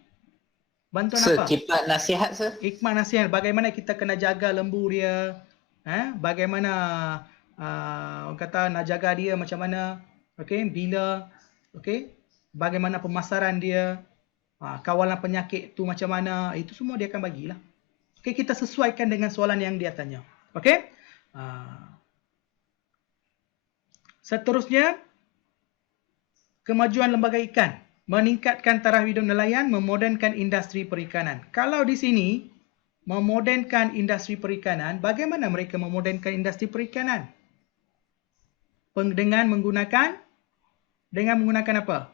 apa? Hikmat nasihat, sir. Hikmat nasihat. Bagaimana kita kena jaga lembu dia. Bagaimana orang kata nak jaga dia macam mana. Okey? Bila. Okey? Bagaimana pemasaran dia. Kawalan penyakit tu macam mana. Itu semua dia akan bagilah. Okey? Kita sesuaikan dengan soalan yang dia tanya. Okey? Seterusnya. Kemajuan lembaga ikan. Meningkatkan taraf hidup nelayan, memodernkan industri perikanan. Kalau di sini, memodernkan industri perikanan, bagaimana mereka memodernkan industri perikanan? Dengan menggunakan apa?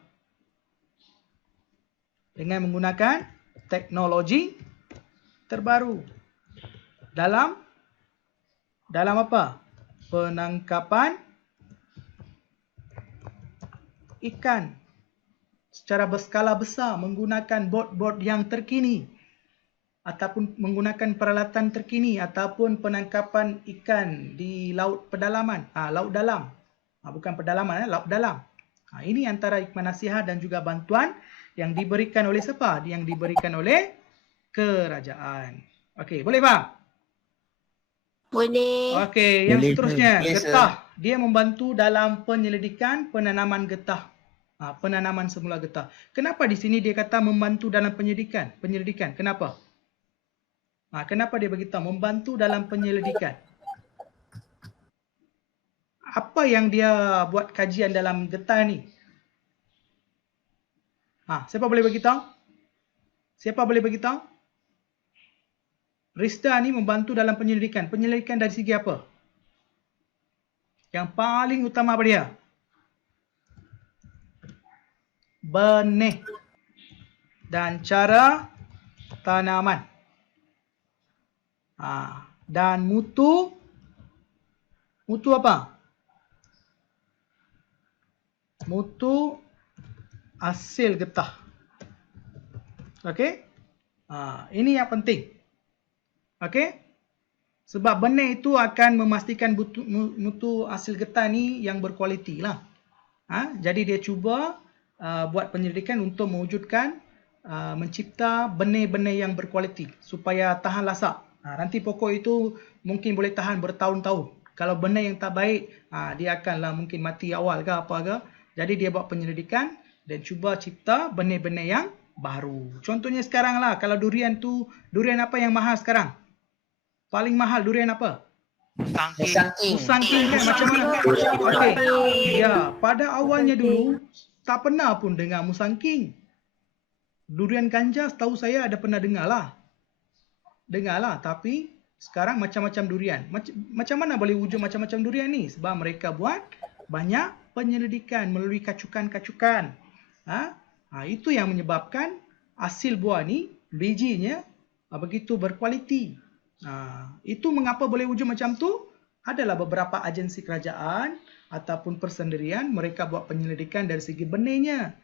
Dengan menggunakan teknologi terbaru. Dalam apa? Penangkapan ikan. Secara berskala besar menggunakan bot-bot yang terkini ataupun menggunakan peralatan terkini ataupun penangkapan ikan di laut pedalaman, laut dalam. Bukan pedalaman, laut dalam. Ini antara hikmah nasihat dan juga bantuan yang diberikan oleh siapa? Yang diberikan oleh kerajaan. Okey, boleh faham? Boleh. Okey, yang Boleh, seterusnya, boleh, getah. Dia membantu dalam penyelidikan penanaman getah. Penanaman semula getah. Kenapa di sini dia kata membantu dalam penyelidikan? Kenapa? Kenapa dia beritahu membantu dalam penyelidikan? Apa yang dia buat kajian dalam getah ni? Siapa boleh beritahu? Risda ni membantu dalam penyelidikan. Penyelidikan dari segi apa? Yang paling utama apa dia? Benih dan cara tanaman. Dan mutu apa? Mutu hasil getah. Okey? Ini yang penting. Okey? Sebab benih itu akan memastikan mutu hasil getah ni yang berkualiti lah. Jadi dia cuba buat penyelidikan untuk mewujudkan mencipta benih-benih yang berkualiti supaya tahan lasak. Nanti pokok itu mungkin boleh tahan bertahun-tahun. Kalau benih yang tak baik, dia akanlah mungkin mati awal ke apa ke. Jadi dia buat penyelidikan dan cuba cipta benih-benih yang baru. Contohnya sekarang lah, kalau durian apa yang mahal sekarang? Paling mahal durian apa? Musangking kan macam mana? Okey. Ya, pada awalnya dulu tak pernah pun dengar musangking. Durian ganja setahu saya ada pernah dengar lah, tapi sekarang macam-macam durian. Macam mana boleh wujud macam-macam durian ni? Sebab mereka buat banyak penyelidikan melalui kacukan-kacukan. Itu yang menyebabkan hasil buah ni, bijinya begitu berkualiti. Itu mengapa boleh wujud macam tu? Adalah beberapa agensi kerajaan ataupun persendirian mereka buat penyelidikan dari segi benihnya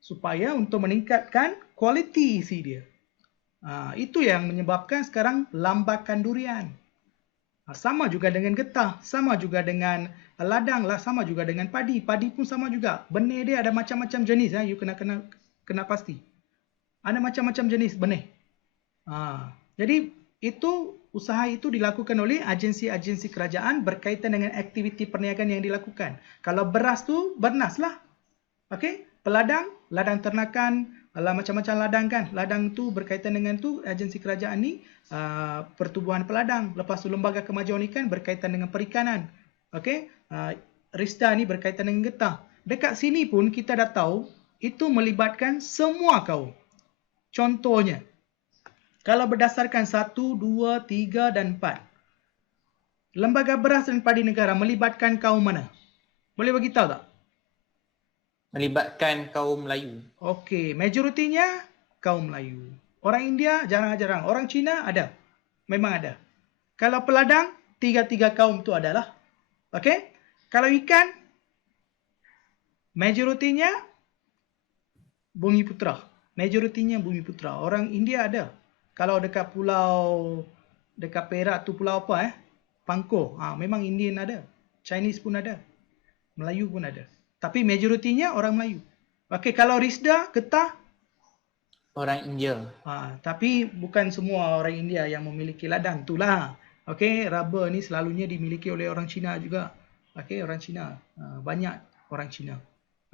supaya untuk meningkatkan kualiti isi dia. Itu yang menyebabkan sekarang lambakan durian. Sama juga dengan getah, sama juga dengan ladang lah, sama juga dengan padi. Padi pun sama juga. Benih dia ada macam-macam jenis, you kena pasti. Ada macam-macam jenis benih. Jadi usaha itu dilakukan oleh agensi-agensi kerajaan berkaitan dengan aktiviti perniagaan yang dilakukan. Kalau beras tu bernas lah. Okey, peladang, ladang ternakan, macam-macam ladang kan. Ladang tu berkaitan dengan tu agensi kerajaan ni pertubuhan peladang. Lepas tu lembaga kemajuan ikan berkaitan dengan perikanan. Okey, RISDA ni berkaitan dengan getah. Dekat sini pun kita dah tahu itu melibatkan semua kaum. Contohnya, kalau berdasarkan 1, 2, 3 dan 4. Lembaga Beras dan Padi Negara melibatkan kaum mana? Boleh bagi tahu tak? Melibatkan kaum Melayu. Okey, majoritinya kaum Melayu. Orang India jarang-jarang. Orang Cina ada. Memang ada. Kalau peladang, 3 kaum tu adalah. Okey? Kalau ikan, majoritinya Bumi Putra. Majoritinya Bumi Putra. Orang India ada. Kalau dekat pulau, dekat Perak tu pulau apa Pangkor. Memang Indian ada. Chinese pun ada. Melayu pun ada. Tapi majoritinya orang Melayu. Okey, kalau RISDA, getah. Orang India. Tapi bukan semua orang India yang memiliki ladang. Itulah. Okey, rubber ni selalunya dimiliki oleh orang Cina juga. Okey, orang Cina. Banyak orang Cina.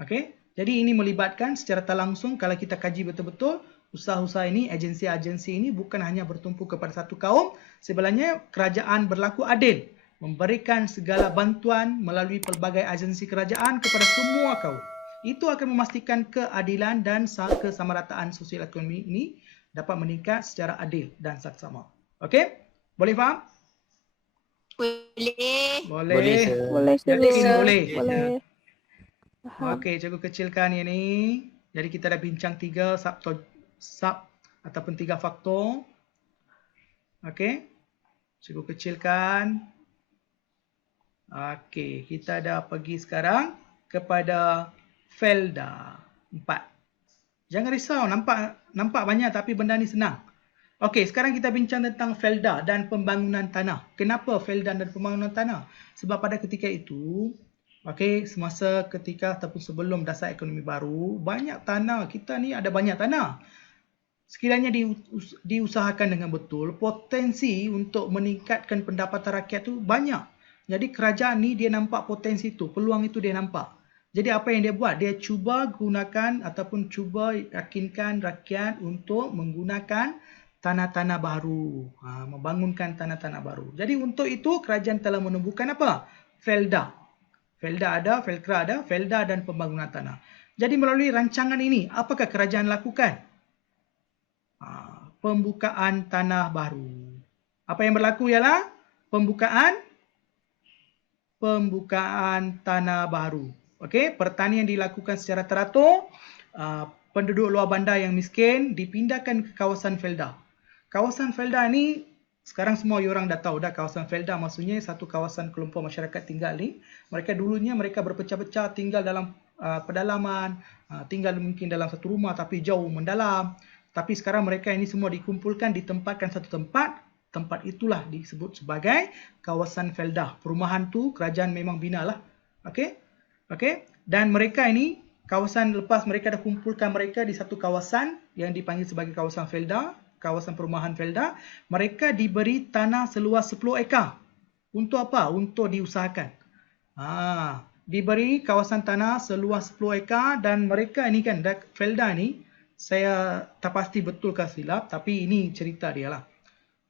Okey, jadi ini melibatkan secara tak langsung kalau kita kaji betul-betul, usaha-usaha ini, agensi-agensi ini bukan hanya bertumpu kepada satu kaum, sebenarnya kerajaan berlaku adil, memberikan segala bantuan melalui pelbagai agensi kerajaan kepada semua kaum. Itu akan memastikan keadilan dan kesamarataan sosial ekonomi ini dapat meningkat secara adil dan saksama. Okey? Boleh faham? Boleh. Boleh, sir. Boleh, Yakin boleh? Boleh. Faham. Okey, cikgu kecilkan yang ni. Jadi kita dah bincang 3 sub ataupun 3 faktor. Okey. Cikgu kecilkan. Okey, kita dah pergi sekarang kepada Felda 4. Jangan risau, nampak banyak tapi benda ni senang. Okey, sekarang kita bincang tentang Felda dan pembangunan tanah. Kenapa Felda dan pembangunan tanah? Sebab pada ketika itu, semasa ketika ataupun sebelum dasar ekonomi baru, banyak tanah. Kita ni ada banyak tanah. Sekiranya diusahakan dengan betul, potensi untuk meningkatkan pendapatan rakyat tu banyak. Jadi kerajaan ni dia nampak potensi tu, peluang itu dia nampak. Jadi apa yang dia buat? Dia cuba gunakan ataupun cuba yakinkan rakyat untuk menggunakan tanah-tanah baru. Membangunkan tanah-tanah baru. Jadi untuk itu kerajaan telah menubuhkan apa? Felda. Felda ada, Felkra ada, Felda dan pembangunan tanah. Jadi melalui rancangan ini, apakah kerajaan lakukan? Pembukaan tanah baru. Apa yang berlaku ialah pembukaan tanah baru. Okey, pertanian dilakukan secara teratur. Penduduk luar bandar yang miskin dipindahkan ke kawasan Felda. Kawasan Felda ni sekarang semua orang dah tahu dah kawasan Felda maksudnya satu kawasan kelompok masyarakat tinggal ni. Mereka berpecah-pecah tinggal dalam pedalaman, tinggal mungkin dalam satu rumah tapi jauh mendalam. Tapi sekarang mereka ini semua dikumpulkan, ditempatkan satu tempat. Tempat itulah disebut sebagai kawasan Felda. Perumahan tu kerajaan memang binalah. Okey? Dan mereka ini kawasan lepas mereka dah kumpulkan mereka di satu kawasan yang dipanggil sebagai kawasan Felda, kawasan perumahan Felda, mereka diberi tanah seluas 10 ekar. Untuk apa? Untuk diusahakan. Diberi kawasan tanah seluas 10 ekar dan mereka ini kan Felda ni saya tak pasti betul ke silap tapi ini cerita dia lah.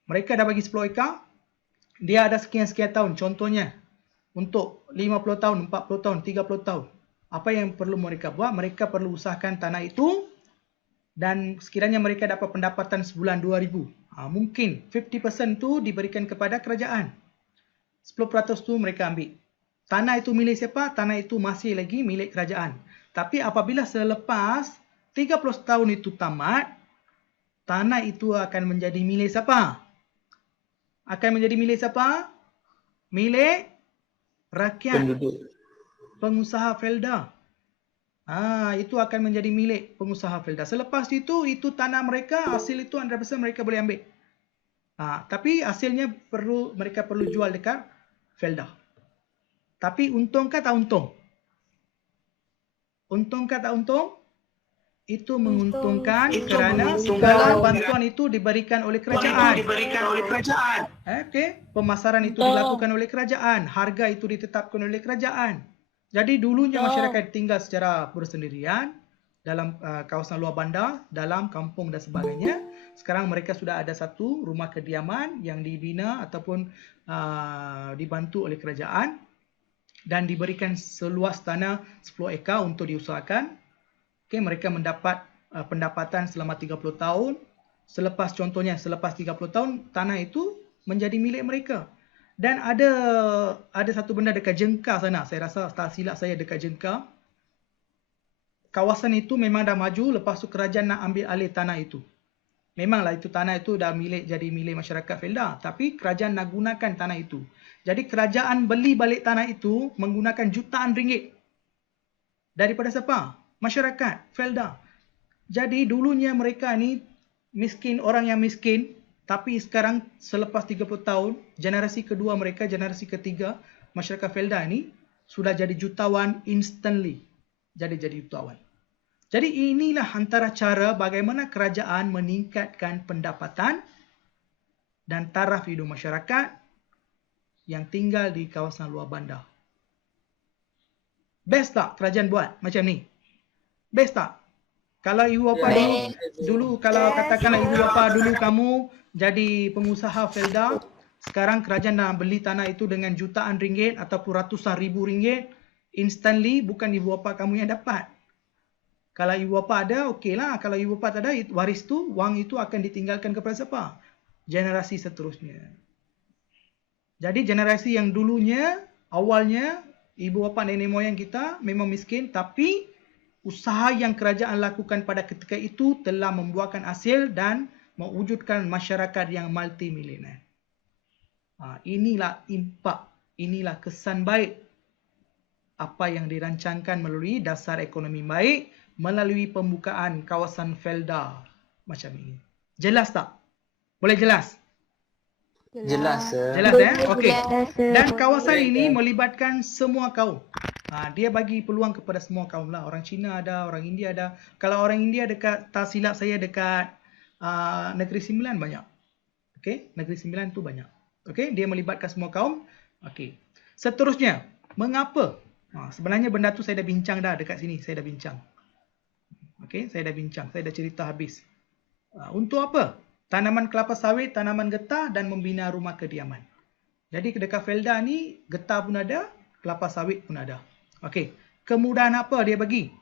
Mereka dah bagi 10 ekar, dia ada sekian-sekian tahun. Contohnya, untuk 50 tahun, 40 tahun, 30 tahun. Apa yang perlu mereka buat? Mereka perlu usahakan tanah itu dan sekiranya mereka dapat pendapatan sebulan 2,000. Mungkin 50% tu diberikan kepada kerajaan. 10% tu mereka ambil. Tanah itu milik siapa? Tanah itu masih lagi milik kerajaan. Tapi apabila selepas 30 tahun itu tamat, tanah itu akan menjadi milik siapa? Milik rakyat. Penduduk. Pengusaha Felda. Itu akan menjadi milik pengusaha Felda. Selepas itu tanah mereka, hasil itu 100% mereka boleh ambil. Tapi hasilnya mereka perlu jual dekat Felda. Tapi untungkah tak untung? Untungkah tak untung? Itu menguntungkan kerana segala bantuan itu diberikan oleh kerajaan. Pemasaran itu dilakukan oleh kerajaan, harga itu ditetapkan oleh kerajaan. Jadi dulunya masyarakat tinggal secara bersendirian dalam kawasan luar bandar, dalam kampung dan sebagainya. Sekarang mereka sudah ada satu rumah kediaman yang dibina ataupun dibantu oleh kerajaan dan diberikan seluas tanah 10 ekar untuk diusahakan. Mereka mendapat pendapatan selama 30 tahun. Selepas 30 tahun, tanah itu menjadi milik mereka. Dan ada satu benda dekat Jengkar sana. Saya rasa tak silap saya dekat Jengkar. Kawasan itu memang dah maju, lepas tu kerajaan nak ambil alih tanah itu. Memanglah itu tanah itu dah jadi milik masyarakat Felda. Tapi kerajaan nak gunakan tanah itu. Jadi kerajaan beli balik tanah itu menggunakan jutaan ringgit. Daripada siapa? Masyarakat Felda. Jadi dulunya mereka ni miskin, orang yang miskin, tapi sekarang selepas 30 tahun, generasi kedua mereka, generasi ketiga, masyarakat Felda ni sudah jadi jutawan instantly. Jadi jutawan. Jadi inilah antara cara bagaimana kerajaan meningkatkan pendapatan dan taraf hidup masyarakat yang tinggal di kawasan luar bandar. Best tak kerajaan buat macam ni? Best tak? Kalau ibu bapa dulu kalau katakanlah ibu bapa dulu kamu jadi pengusaha Felda, sekarang kerajaan nak beli tanah itu dengan jutaan ringgit ataupun ratusan ribu ringgit, instantly bukan ibu bapa kamu yang dapat. Kalau ibu bapa ada, okeylah. Kalau ibu bapa tak ada, waris tu, wang itu akan ditinggalkan kepada siapa? Generasi seterusnya. Jadi generasi yang dulunya, awalnya, ibu bapa nenek moyang kita memang miskin, tapi usaha yang kerajaan lakukan pada ketika itu telah membuahkan hasil dan mewujudkan masyarakat yang multimilioner. Inilah impak, inilah kesan baik apa yang dirancangkan melalui dasar ekonomi baik, melalui pembukaan kawasan Felda macam ini. Jelas tak? Boleh jelas? Jelas, sir. Jelas Okey. Dan kawasan ini melibatkan semua kaum. Dia bagi peluang kepada semua kaum lah. Orang Cina ada, orang India ada. Kalau orang India dekat, tak silap saya dekat Negeri Sembilan banyak. Okey, Negeri Sembilan tu banyak. Okey, dia melibatkan semua kaum. Okey. Seterusnya, mengapa? Sebenarnya benda tu saya dah bincang dah dekat sini. Saya dah bincang. Okey, saya dah bincang. Saya dah cerita habis. Untuk apa? Tanaman kelapa sawit, tanaman getah dan membina rumah kediaman. Jadi dekat Felda ni getah pun ada, kelapa sawit pun ada. Okey, kemudahan apa dia bagi?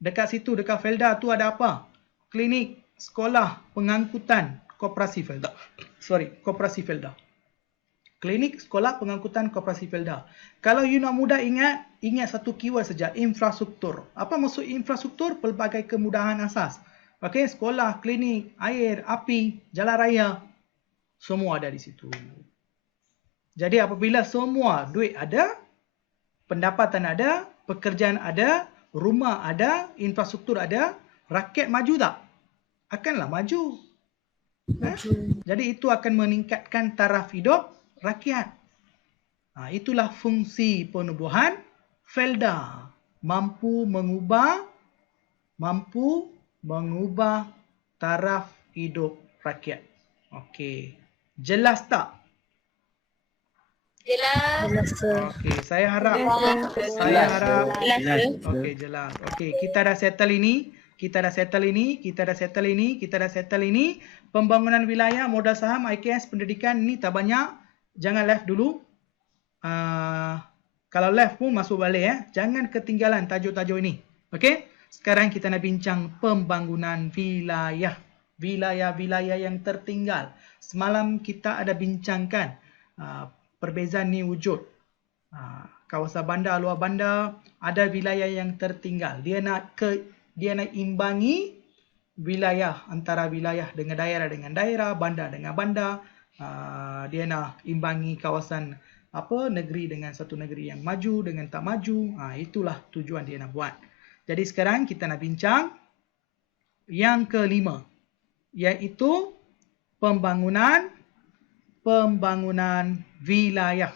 Dekat situ, dekat Felda tu ada apa? Klinik, sekolah, pengangkutan, koperasi Felda. Koperasi Felda. Klinik, sekolah, pengangkutan, koperasi Felda. Kalau you nak mudah ingat satu keyword saja, infrastruktur. Apa maksud infrastruktur? Pelbagai kemudahan asas. Okey, sekolah, klinik, air, api, jalan raya, semua ada di situ. Jadi apabila semua duit ada, pendapatan ada, pekerjaan ada, rumah ada, infrastruktur ada, rakyat maju tak? Akanlah maju. Jadi itu akan meningkatkan taraf hidup rakyat. Itulah fungsi penubuhan Felda. Mampu mengubah taraf hidup rakyat. Okey. Jelas tak? Jelas. Okey, saya harap. Jelas. Okey, jelas. Okey, kita dah settle ini. Pembangunan wilayah, modal saham, IKS, pendidikan ni tak banyak. Jangan left dulu. Kalau left pun masuk balik Jangan ketinggalan tajuk-tajuk ini. Okey? Sekarang kita nak bincang pembangunan wilayah. Wilayah-wilayah yang tertinggal. Semalam kita ada bincangkan perbezaan ni wujud. Kawasan bandar, luar bandar, ada wilayah yang tertinggal. Dia nak imbangi wilayah, antara wilayah dengan daerah, bandar dengan bandar. Dia nak imbangi kawasan negeri dengan satu negeri yang maju dengan tak maju. Itulah tujuan dia nak buat. Jadi sekarang kita nak bincang yang kelima, iaitu pembangunan wilayah.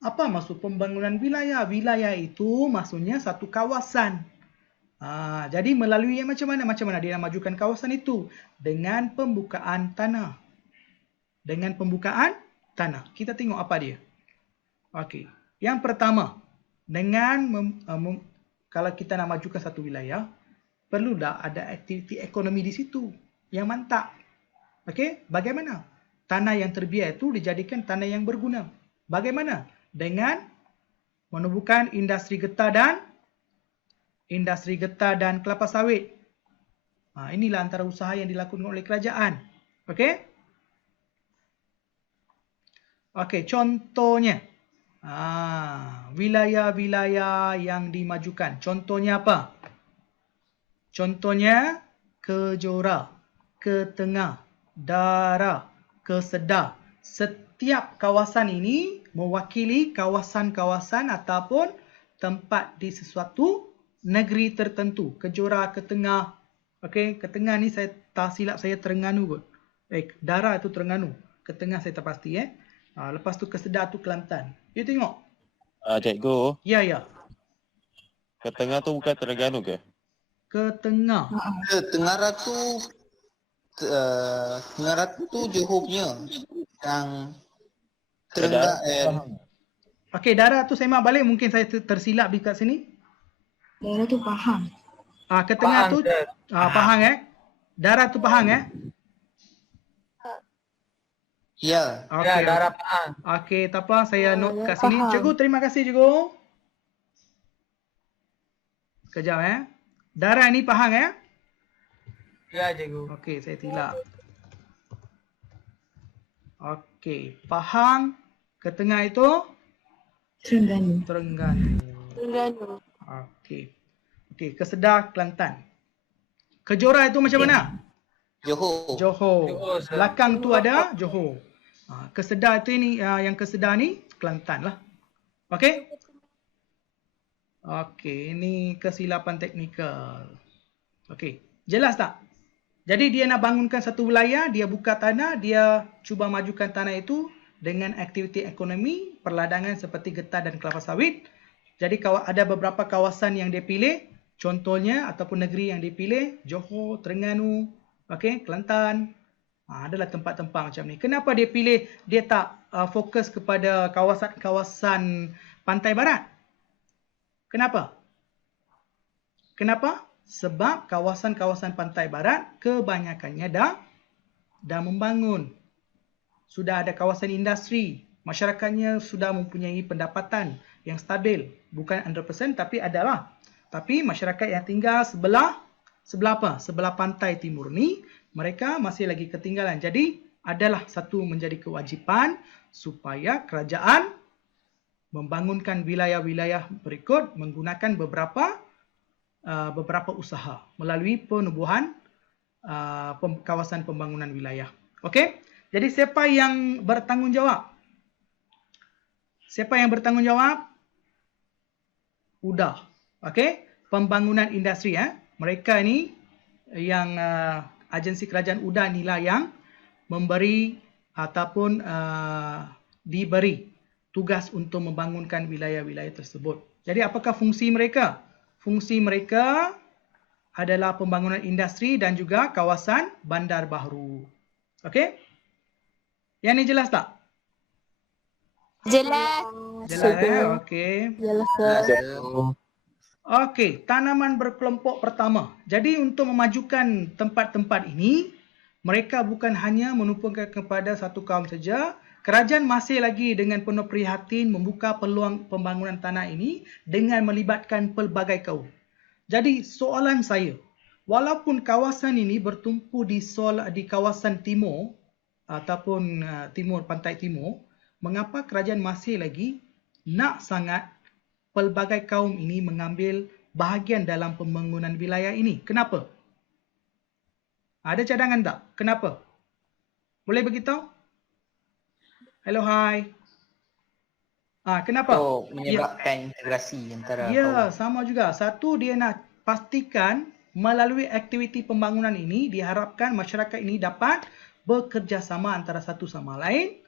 Apa maksud pembangunan wilayah? Wilayah itu maksudnya satu kawasan. Jadi melalui yang macam mana? Macam mana dia nak majukan kawasan itu? Dengan pembukaan tanah. Dengan pembukaan tanah. Kita tengok apa dia. Okey. Yang pertama, kalau kita nak majukan satu wilayah, perlulah ada aktiviti ekonomi di situ yang mantap. Okey, bagaimana? Tanah yang terbiar itu dijadikan tanah yang berguna. Bagaimana? Dengan menubuhkan industri getah dan kelapa sawit. Inilah antara usaha yang dilakukan oleh kerajaan. Okey? Okey, contohnya wilayah-wilayah yang dimajukan. Contohnya apa? Contohnya Kejora, Ketengah, Dara, Kesedah. Setiap kawasan ini mewakili kawasan-kawasan ataupun tempat di sesuatu negeri tertentu. Kejora, Ketengah. Okey, Ketengah ni saya tak silap saya Terengganu kot. Dara itu Terengganu. Ketengah saya tak pasti lepas tu Kesedah tu Kelantan. You tengok. Cikgu, Ya. Ketengah tu bukan Terengganu ke? Ketengah. Tengara tu Johor punya. Yang Terengganu. Okey, Dara tu semak balik. Mungkin saya tersilap di kat sini. Daerah tu Pahang. Ketengah tu Pahang Dara tu Pahang Ya. Okey. Darah Pahang. Okey, tak apa, saya note kat sini. Faham. Cikgu, terima kasih cikgu. Kejap Dara ni Pahang Ya, cikgu. Okey, saya tilap. Okey, Pahang, Ketengah itu Terengganu. Terengganu. Okey. Kesedah, Kelantan. Kejora itu macam mana? Johor. Belakang tu ada Johor. Kesedah itu ini yang Kesedah ni Kelantan lah. Okey? Okey, ini kesilapan teknikal. Okey, jelas tak? Jadi dia nak bangunkan satu wilayah, dia buka tanah, dia cuba majukan tanah itu dengan aktiviti ekonomi, perladangan seperti getah dan kelapa sawit. Jadi ada beberapa kawasan yang dia pilih, contohnya ataupun negeri yang dipilih, Johor, Terengganu, okey, Kelantan. Adalah tempat-tempat macam ni. Kenapa dia pilih, dia tak fokus kepada kawasan-kawasan pantai barat? Kenapa? Sebab kawasan-kawasan pantai barat kebanyakannya dah membangun. Sudah ada kawasan industri. Masyarakatnya sudah mempunyai pendapatan yang stabil. Bukan 100% tapi adalah. Tapi masyarakat yang tinggal sebelah apa? Sebelah pantai timur ni, mereka masih lagi ketinggalan. Jadi adalah satu menjadi kewajipan supaya kerajaan membangunkan wilayah-wilayah berikut menggunakan beberapa usaha melalui penubuhan kawasan pembangunan wilayah. Okey? Jadi siapa yang bertanggungjawab? UDA. Okey? Pembangunan industri Mereka ni yang agensi kerajaan UDA inilah yang memberi ataupun diberi tugas untuk membangunkan wilayah-wilayah tersebut. Jadi apakah fungsi mereka? Fungsi mereka adalah pembangunan industri dan juga kawasan bandar baharu. Okey? Yang ni jelas tak? Jelas. Jelas okey. Jelas. Okey, tanaman berkelompok pertama. Jadi untuk memajukan tempat-tempat ini, mereka bukan hanya menumpukan kepada satu kaum saja. Kerajaan masih lagi dengan penuh prihatin membuka peluang pembangunan tanah ini dengan melibatkan pelbagai kaum. Jadi soalan saya, walaupun kawasan ini bertumpu di kawasan timur ataupun pantai timur, mengapa kerajaan masih lagi nak sangat pelbagai kaum ini mengambil bahagian dalam pembangunan wilayah ini? Kenapa? Ada cadangan tak? Kenapa? Boleh beritahu? Hello, hi. Kenapa? Menyebabkan integrasi antara Ya, sama juga. Satu, dia nak pastikan melalui aktiviti pembangunan ini diharapkan masyarakat ini dapat bekerjasama antara satu sama lain.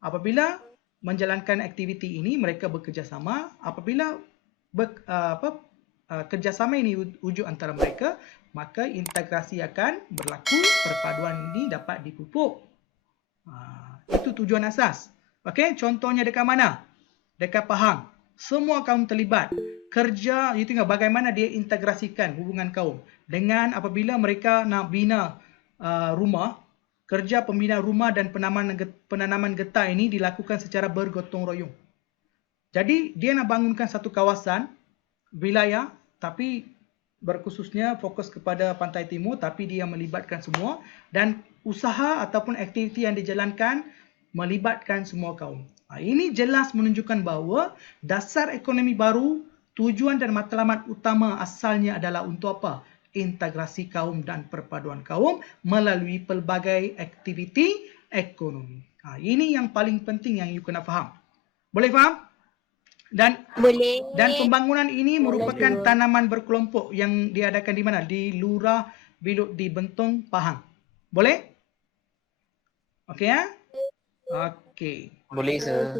Apabila menjalankan aktiviti ini mereka bekerjasama, apabila kerjasama ini wujud antara mereka, maka integrasi akan berlaku, perpaduan ini dapat dipupuk. Itu tujuan asas. Okey, contohnya dekat mana? Dekat Pahang. Semua kaum terlibat. Kerja, you tengok bagaimana dia integrasikan hubungan kaum. Dengan apabila mereka nak bina rumah, kerja pembinaan rumah dan penanaman getah ini dilakukan secara bergotong royong. Jadi, dia nak bangunkan satu kawasan, wilayah, tapi berkhususnya fokus kepada Pantai Timur, tapi dia melibatkan semua dan usaha ataupun aktiviti yang dijalankan melibatkan semua kaum. Ini jelas menunjukkan bahawa dasar ekonomi baru, tujuan dan matlamat utama asalnya adalah untuk apa? Integrasi kaum dan perpaduan kaum melalui pelbagai aktiviti ekonomi. Ini yang paling penting yang you kena faham. Boleh faham? Dan Boleh. Dan pembangunan ini merupakan tanaman berkelompok yang diadakan di mana? Di Lurah Biluk di Bentong, Pahang. Boleh? Okey ya? Okey. Boleh sir.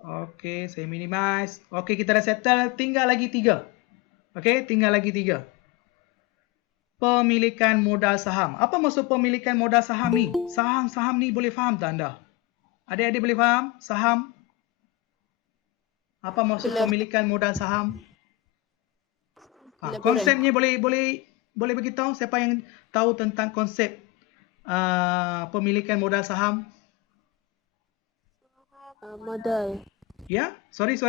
Okey, saya minimize. Okey, kita dah settle. Tinggal lagi 3. Okey, tinggal lagi 3. Pemilikan modal saham. Apa maksud pemilikan modal saham ni? Saham ni boleh faham tak anda? Adik-adik boleh faham? Saham? Apa maksud pemilikan modal saham? Konsepnya boleh beritahu siapa yang tahu tentang konsep pemilikan modal saham? Modal. Ya, sorry.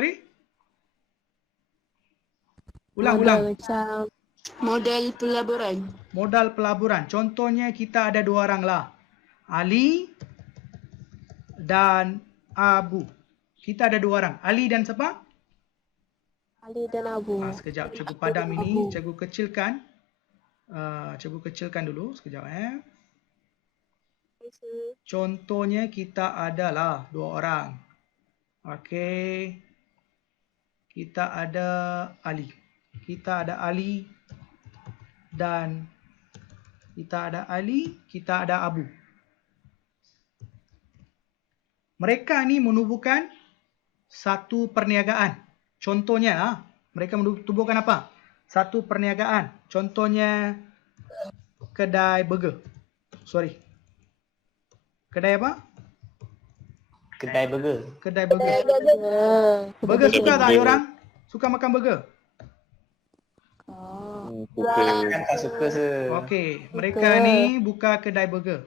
Modal Ulang. macam modal pelaburan. Modal pelaburan. Contohnya kita ada 2 orang lah. Ali dan Abu. Kita ada 2 orang. Ali dan siapa? Ali dan Abu. Sekejap, cikgu padam ini. Cikgu kecilkan. Cikgu kecilkan dulu. Sekejap. Contohnya kita adalah 2 orang. Okey. Kita ada Ali. Kita ada Ali dan kita ada Abu. Mereka ni menubuhkan satu perniagaan. Contohnya, mereka menubuhkan apa? Satu perniagaan. Contohnya kedai burger. Kedai apa? Kedai burger. Kedai burger. Burger suka tak orang? Suka makan burger? Kan tak suka sir. Okey, mereka ni buka kedai burger.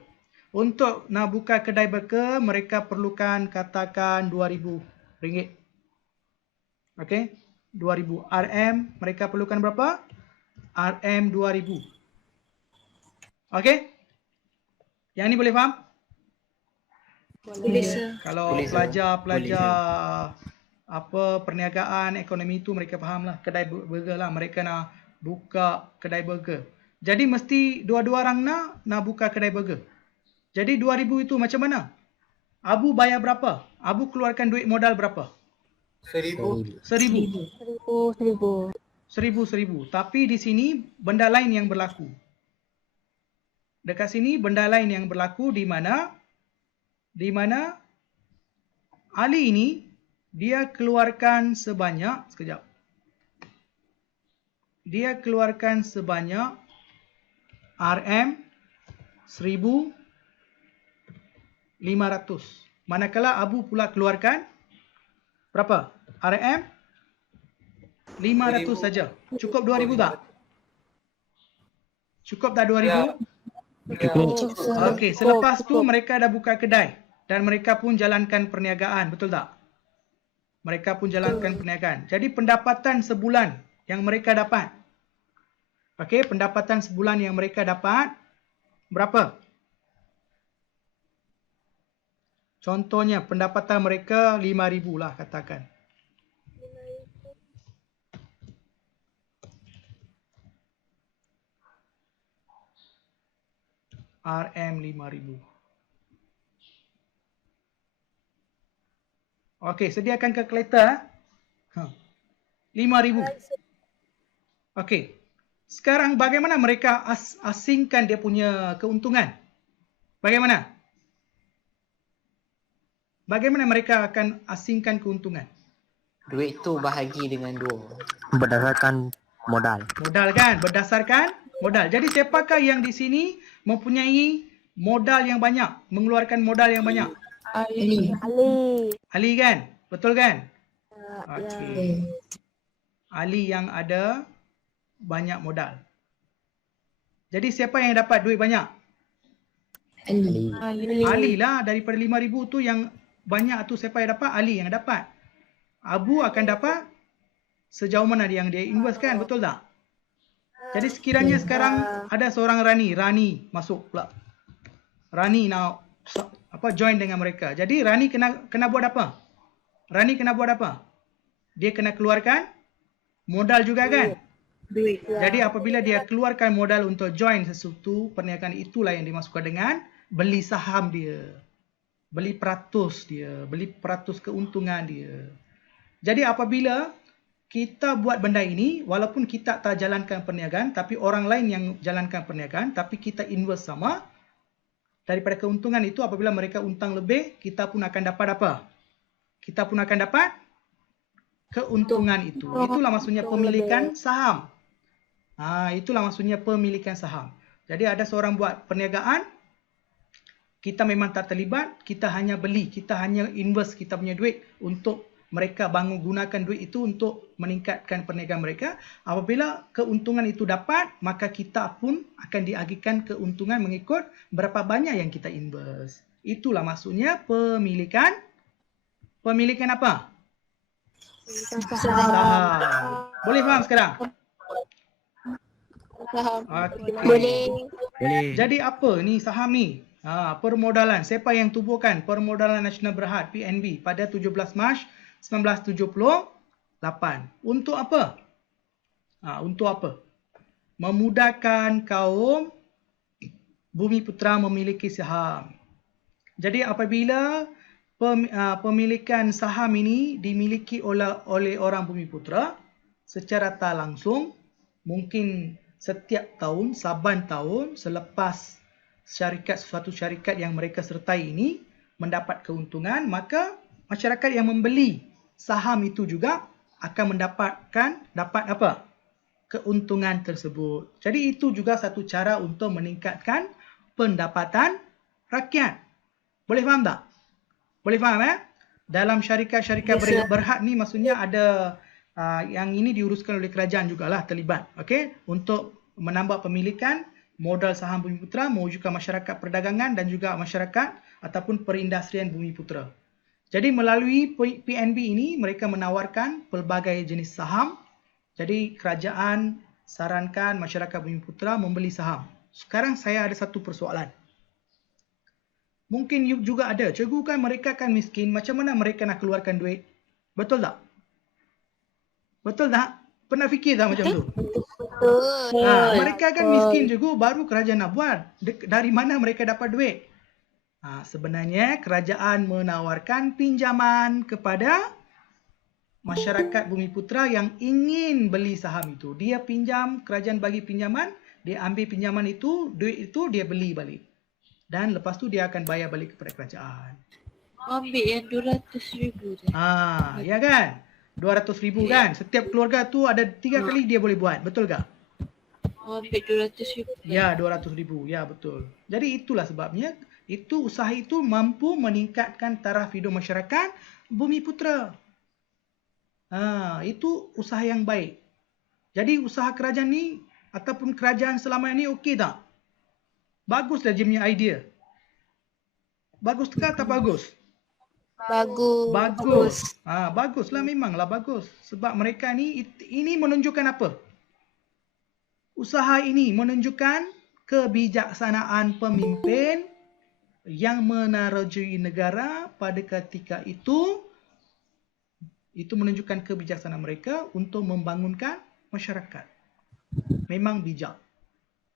Untuk nak buka kedai burger, mereka perlukan katakan RM2,000. Okey, 2,000 RM, mereka perlukan berapa? RM2,000. Okey? Yang ni boleh faham? Boleh sir. Kalau Boleh, sir. pelajar apa perniagaan ekonomi itu mereka faham lah. Kedai burger lah, mereka nak buka kedai burger. Jadi mesti dua-dua orang nak buka kedai burger. Jadi 2,000 itu macam mana? Abu bayar berapa? Abu keluarkan duit modal berapa? 1,000. 1,000. Tapi di sini benda lain yang berlaku. Dekat sini benda lain yang berlaku di mana Ali ini dia keluarkan sebanyak RM1,500. Manakala Abu pula keluarkan berapa? RM500 saja. Cukup 2,000 tak? Cukup tak 2,000? Cukup. Okey, selepas tu mereka dah buka kedai dan mereka pun jalankan perniagaan, betul tak? Mereka pun jalankan perniagaan. Jadi pendapatan sebulan yang mereka dapat. Okey, pendapatan sebulan yang mereka dapat berapa? Contohnya pendapatan mereka 5,000 lah katakan. RM5,000. Okey, sediakan kalkulator. 5,000. Okey. Sekarang bagaimana mereka asingkan dia punya keuntungan? Bagaimana? Bagaimana mereka akan asingkan keuntungan? Duit tu bahagi dengan 2. Berdasarkan modal. Modal kan? Berdasarkan modal. Jadi siapakah yang di sini mempunyai modal yang banyak? Mengeluarkan modal yang banyak? Ali. Ali kan? Betul kan? Ya. Okey. Ali yang ada banyak modal. Jadi siapa yang dapat duit banyak? Ali. Ali lah. Daripada 5,000 tu yang banyak tu siapa yang dapat? Ali yang dapat. Abu akan dapat sejauh mana yang dia invest kan? Betul tak? Jadi sekiranya sekarang ada seorang Rani masuk pula. Rani nak join dengan mereka. Jadi Rani kena buat apa? Rani kena buat apa? Dia kena keluarkan modal juga kan? Duit. Jadi apabila dia keluarkan modal untuk join sesuatu perniagaan, itulah yang dimasukkan dengan beli saham dia. Beli peratus dia, beli peratus keuntungan dia. Jadi apabila kita buat benda ini, walaupun kita tak jalankan perniagaan, tapi orang lain yang jalankan perniagaan, tapi kita invest sama, daripada keuntungan itu apabila mereka untung lebih, kita pun akan dapat apa? Kita pun akan dapat keuntungan itu. Itulah maksudnya pemilikan saham. Itulah maksudnya pemilikan saham. Jadi ada seorang buat perniagaan, kita memang tak terlibat, kita hanya beli, kita hanya invest kita punya duit untuk mereka gunakan duit itu untuk meningkatkan perniagaan mereka. Apabila keuntungan itu dapat, maka kita pun akan diagihkan keuntungan mengikut berapa banyak yang kita invest. Itulah maksudnya pemilikan apa? Saham. Boleh faham sekarang? Boleh. Jadi apa ni saham ni? Permodalan. Siapa yang tubuhkan Permodalan Nasional Berhad PNB pada 17 Mac 1978. Untuk apa? Untuk apa? Memudahkan kaum Bumiputera memiliki saham. Jadi apabila pemilikan saham ini dimiliki oleh orang Bumiputera secara tak langsung, mungkin setiap tahun, saban tahun selepas suatu syarikat yang mereka sertai ini mendapat keuntungan, maka masyarakat yang membeli saham itu juga akan dapat apa? Keuntungan tersebut. Jadi itu juga satu cara untuk meningkatkan pendapatan rakyat. Boleh faham tak? Boleh faham Dalam syarikat-syarikat berhad ni maksudnya ada yang ini diuruskan oleh kerajaan jugalah terlibat. Okey, untuk menambah pemilikan modal saham Bumiputera, mewujudkan masyarakat perdagangan dan juga masyarakat ataupun perindustrian Bumiputera. Jadi melalui PNB ini mereka menawarkan pelbagai jenis saham. Jadi kerajaan sarankan masyarakat Bumiputera membeli saham. Sekarang saya ada satu persoalan. Mungkin juga ada, cikgu kan mereka kan miskin, macam mana mereka nak keluarkan duit? Betul tak? Betul tak? Pernah fikir tak macam tu? Mereka kan miskin juga, baru kerajaan nak buat. Dari mana mereka dapat duit? Sebenarnya kerajaan menawarkan pinjaman kepada masyarakat Bumiputera yang ingin beli saham itu. Dia pinjam, kerajaan bagi pinjaman, dia ambil pinjaman itu, duit itu dia beli balik. Dan lepas tu dia akan bayar balik kepada kerajaan. Ambil yang 200,000 tu. Ya kan? 200,000 kan? Setiap keluarga tu ada 3 kali dia boleh buat. Betul tak? Ambil 200,000. Ya, 200,000. Ya, betul. Jadi itulah sebabnya usaha itu mampu meningkatkan taraf hidup masyarakat Bumiputera. Itu usaha yang baik. Jadi usaha kerajaan ni ataupun kerajaan selama ini okey tak? Bagus dah dia punya idea. Bagus ke tak bagus? Bagus. Baguslah, memanglah bagus. Sebab mereka ni ini menunjukkan apa? Usaha ini menunjukkan kebijaksanaan pemimpin yang menerajui negara pada ketika itu menunjukkan kebijaksanaan mereka untuk membangunkan masyarakat. Memang bijak.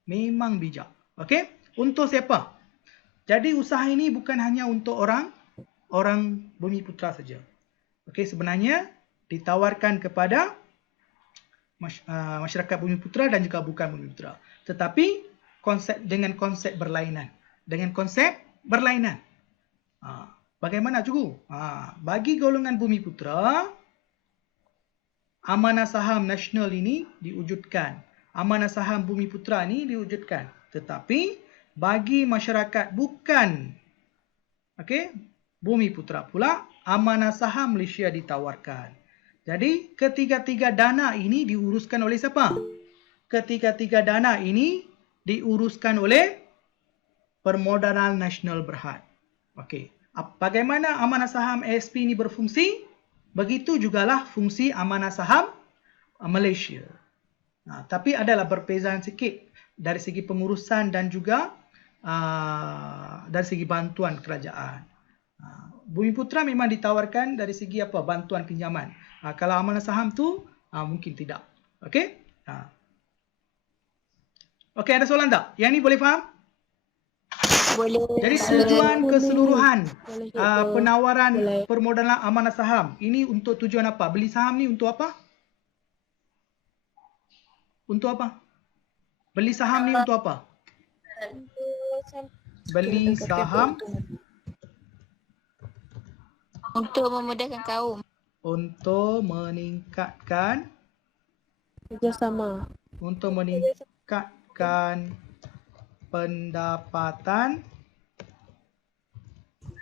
Memang bijak. Okey? Untuk siapa? Jadi usaha ini bukan hanya untuk orang Bumiputera saja. Okey, sebenarnya ditawarkan kepada masyarakat Bumiputera dan juga bukan Bumiputera. Tetapi dengan konsep berlainan. Bagaimana cikgu? Bagi golongan Bumiputera, amanah saham nasional ini diwujudkan. Amanah saham Bumiputera ini diwujudkan. Tetapi bagi masyarakat bukan Bumiputera pula, amanah saham Malaysia ditawarkan. Jadi ketiga-tiga dana ini diuruskan oleh siapa? Ketiga-tiga dana ini diuruskan oleh Permodalan Nasional Berhad. Okey. Bagaimana amanah saham ASP ini berfungsi? Begitu jugalah fungsi amanah saham Malaysia. Tapi adalah berbezaan sikit dari segi pengurusan dan juga dari segi bantuan kerajaan. Bumiputera memang ditawarkan dari segi bantuan pinjaman. Kalau amanah saham tu mungkin tidak. Okey? Okey, ada soalan tak? Yang ni boleh faham? Boleh. Jadi tujuan keseluruhan penawaran permodalan amanah saham ini untuk tujuan apa? Beli saham ni untuk apa? Untuk apa? Beli saham ni untuk apa? Beli saham Untuk memudahkan kaum. untuk meningkatkan Kerjasama. untuk meningkatkan pendapatan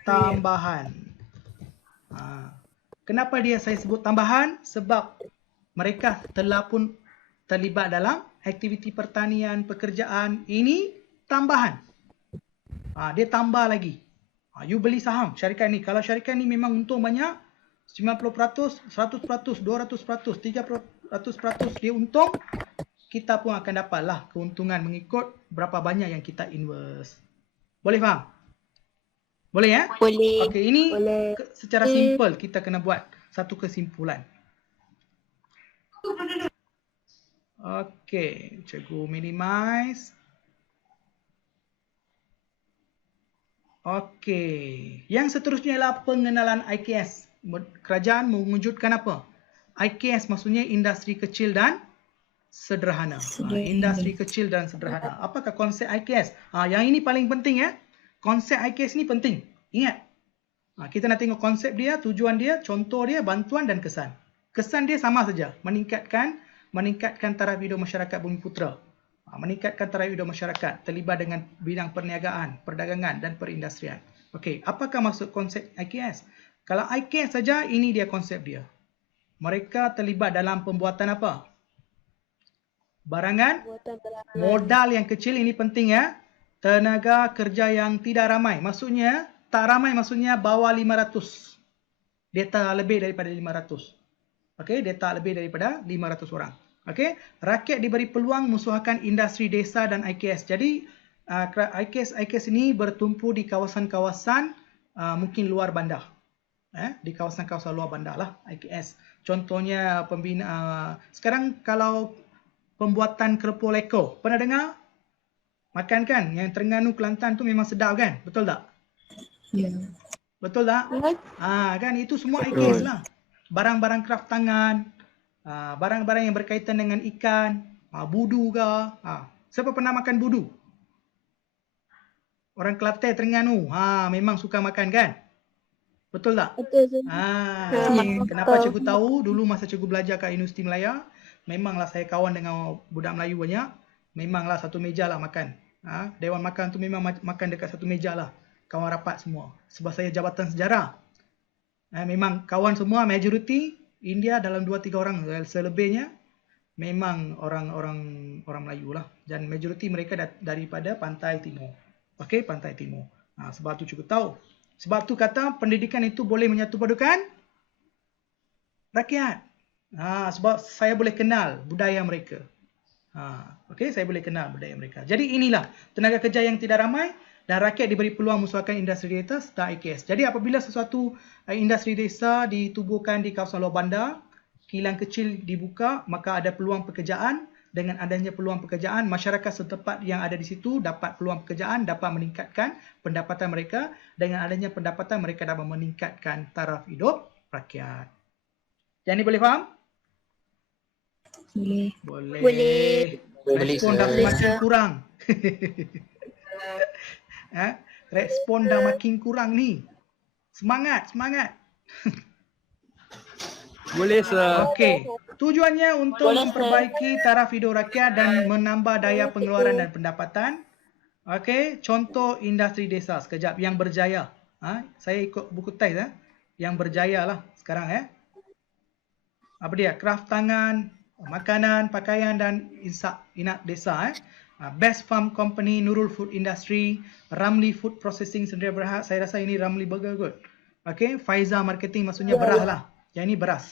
tambahan. Kenapa saya sebut tambahan? Sebab mereka telah pun terlibat dalam aktiviti pertanian, pekerjaan. Ini tambahan. Dia tambah lagi. You beli saham syarikat ni. Kalau syarikat ni memang untung banyak, 90%, 100%, 200%, 300% dia untung, kita pun akan dapatlah keuntungan mengikut berapa banyak yang kita invest. Boleh faham? Boleh ya? Boleh. Okey, ini secara simple kita kena buat satu kesimpulan. Okey, cikgu minimize. Okey, yang seterusnya ialah pengenalan IKS. Kerajaan mewujudkan apa? IKS maksudnya industri kecil dan sederhana. Industri kecil dan sederhana. Apakah konsep IKS? Yang ini paling penting ya. Konsep IKS ni penting. Ingat. Kita nak tengok konsep dia, tujuan dia, contoh dia, bantuan dan kesan. Kesan dia sama saja, meningkatkan taraf hidup masyarakat Bumiputera. Meningkatkan taraf hidup masyarakat terlibat dengan bidang perniagaan, perdagangan dan perindustrian. Okey, apakah maksud konsep IKS? Kalau IKS saja, ini dia konsep dia. Mereka terlibat dalam pembuatan apa? Barangan, modal yang kecil, ini penting ya. Tenaga kerja yang tidak ramai. Maksudnya, tak ramai maksudnya bawah 500. Dia tak lebih daripada 500. Okey, dia tak lebih daripada 500 orang. Okey, rakyat diberi peluang mengusahakan industri desa dan IKS. Jadi, IKS ini bertumpu di kawasan-kawasan mungkin luar bandar. Di kawasan-kawasan luar bandar lah IKS. Contohnya sekarang kalau pembuatan keropok leko, pernah dengar? Makan kan? Yang Terengganu, Kelantan tu memang sedap kan? Betul tak? Ya. Betul tak? Kan itu semua IKS lah. Barang-barang kraft tangan, barang-barang yang berkaitan dengan ikan, budu ke. Siapa pernah makan budu? Orang Kelantan, Terengganu, memang suka makan kan? Betul tak? Betul. Kenapa cikgu tahu? Dulu masa cikgu belajar kat Universiti Melaya, memanglah saya kawan dengan budak Melayu banyak. Memanglah satu meja lah makan. Dewan makan tu memang makan dekat satu meja lah. Kawan rapat semua. Sebab saya jabatan sejarah. Memang kawan semua, majoriti India dalam 2-3 orang. Selebihnya memang orang Melayu lah. Dan majoriti mereka daripada pantai timur. Okey, pantai timur. Sebab tu cikgu tahu. Sebab tu kata pendidikan itu boleh menyatupadukan rakyat. Sebab saya boleh kenal budaya mereka. Okey, saya boleh kenal budaya mereka. Jadi inilah tenaga kerja yang tidak ramai dan rakyat diberi peluang mengusahakan industri desa serta IKS. Jadi apabila sesuatu industri desa ditubuhkan di kawasan luar bandar, kilang kecil dibuka, maka ada peluang pekerjaan. Dengan adanya peluang pekerjaan, masyarakat setempat yang ada di situ dapat peluang pekerjaan, dapat meningkatkan pendapatan mereka. Dengan adanya pendapatan, mereka dapat meningkatkan taraf hidup rakyat. Yani boleh faham? Boleh. Boleh. Boleh. Respon dah Boleh, semakin sir. kurang. Respon dah makin kurang ni. Semangat, semangat. Boleh, sir. Okey. Tujuannya untuk Boleh, sir. memperbaiki taraf hidup rakyat dan menambah daya pengeluaran dan pendapatan. Okey, contoh industri desa sekejap yang berjaya. Saya ikut buku teks yang berjaya lah sekarang Apa dia? Kraft tangan, makanan, pakaian dan inap desa Best Farm Company, Nurul Food Industry, Ramli Food Processing Sdn Bhd. Saya rasa ini Ramli Burger kot. Okey, Faiza Marketing maksudnya beras lah. Yang ini beras.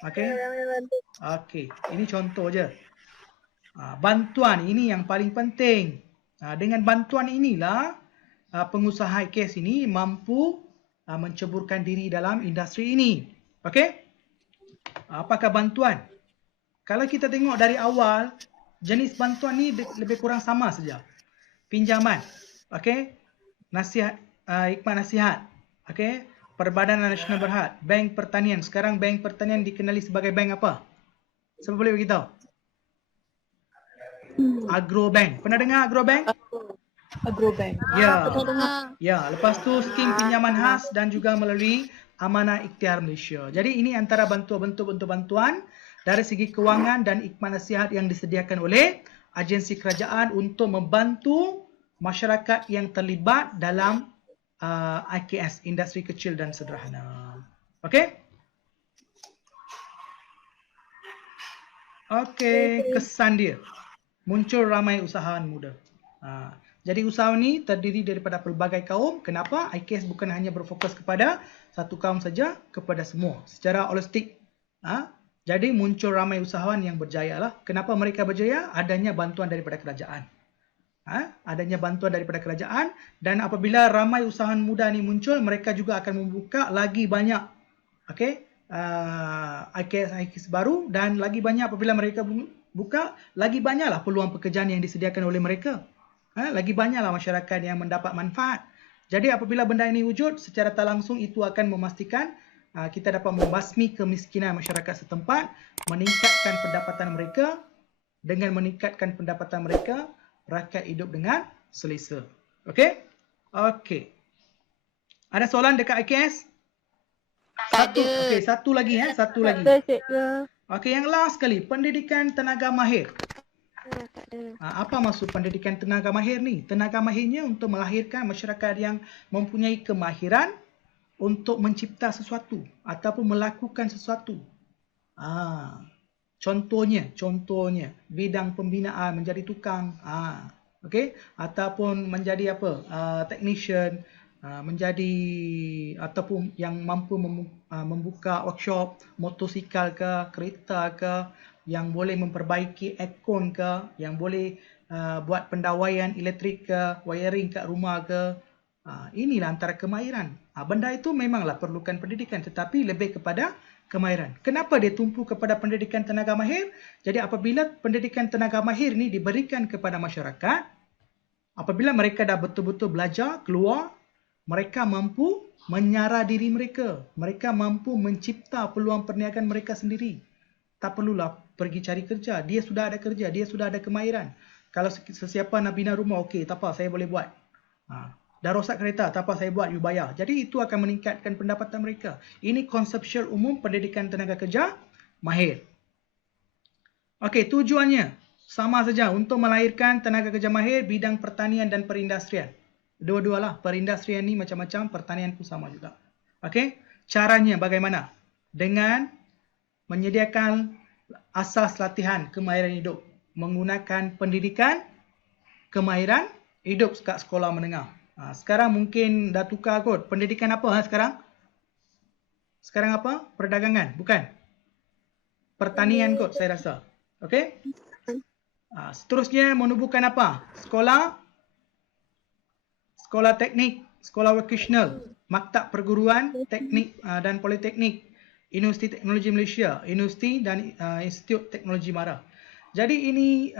Okey. Okey, ini contoh je. Bantuan ini yang paling penting. Dengan bantuan inilah pengusaha IKES ini mampu menceburkan diri dalam industri ini. Okey? Apakah bantuan? Kalau kita tengok dari awal, jenis bantuan ni lebih kurang sama saja. Pinjaman, okey? Nasihat, hikmat nasihat, okey? Perbadanan Nasional Berhad, Bank Pertanian. Sekarang Bank Pertanian dikenali sebagai bank apa? Siapa boleh beritahu? Agrobank. Pernah dengar Agrobank? Agrobank. Ya. Pernah dengar. Ya, lepas tu skim pinjaman khas dan juga melalui Amanah Ikhtiar Malaysia. Jadi ini antara bentuk bantuan dari segi kewangan dan hikmat nasihat yang disediakan oleh agensi kerajaan untuk membantu masyarakat yang terlibat dalam IKS, industri kecil dan sederhana. Okey? Okey, kesan dia. Muncul ramai usahawan muda. Jadi usahawan ni terdiri daripada pelbagai kaum. Kenapa? IKS bukan hanya berfokus kepada satu kaum saja, kepada semua secara holistik. Jadi muncul ramai usahawan yang berjaya lah. Kenapa mereka berjaya? Adanya bantuan daripada kerajaan. Adanya bantuan daripada kerajaan, dan apabila ramai usahawan muda ni muncul, mereka juga akan membuka lagi banyak IKS baru, dan lagi banyak apabila mereka buka, lagi banyaklah peluang pekerjaan yang disediakan oleh mereka. Lagi banyaklah masyarakat yang mendapat manfaat. Jadi apabila benda ini wujud, secara tak langsung itu akan memastikan kita dapat membasmi kemiskinan masyarakat setempat, meningkatkan pendapatan mereka. Dengan meningkatkan pendapatan mereka, rakyat hidup dengan selesa. Okey? Okey. Ada soalan dekat IKS? Satu. Okey, satu lagi satu lagi. Tak ada, cikgu. Okey, yang last sekali, pendidikan tenaga mahir. Tak ada. Apa maksud pendidikan tenaga mahir ni? Tenaga mahirnya untuk melahirkan masyarakat yang mempunyai kemahiran untuk mencipta sesuatu ataupun melakukan sesuatu. Contohnya bidang pembinaan, menjadi tukang, okey, ataupun menjadi technician, menjadi ataupun yang mampu membuka workshop motosikal ke, kereta ke, yang boleh memperbaiki aircon ke, yang boleh buat pendawaian elektrik ke, wiring kat rumah ke. Inilah antara kemahiran. Benda itu memanglah perlukan pendidikan, tetapi lebih kepada kemahiran. Kenapa dia tumpu kepada pendidikan tenaga mahir? Jadi apabila pendidikan tenaga mahir ni diberikan kepada masyarakat, apabila mereka dah betul-betul belajar, keluar, mereka mampu menyara diri mereka. Mereka mampu mencipta peluang perniagaan mereka sendiri. Tak perlulah pergi cari kerja. Dia sudah ada kerja, dia sudah ada kemahiran. Kalau sesiapa nak bina rumah, okey, tak apa, saya boleh buat. Dah rosak kereta, tak apa, saya buat, you bayar. Jadi itu akan meningkatkan pendapatan mereka. Ini konseptual umum pendidikan tenaga kerja mahir. Okey, tujuannya sama saja, untuk melahirkan tenaga kerja mahir bidang pertanian dan perindustrian. Dua-dualah, perindustrian ni macam-macam, pertanian pun sama juga. Okey, caranya bagaimana? Dengan menyediakan asas latihan kemahiran hidup, menggunakan pendidikan kemahiran hidup kat sekolah menengah. Sekarang mungkin dah tukar kot. Pendidikan apa sekarang? Sekarang apa? Perdagangan, bukan? Pertanian kot saya rasa. Okey? Seterusnya menubuhkan apa? Sekolah teknik, sekolah vocational, maktab perguruan teknik dan politeknik, Universiti Teknologi Malaysia, Universiti dan Institut Teknologi Mara. Jadi ini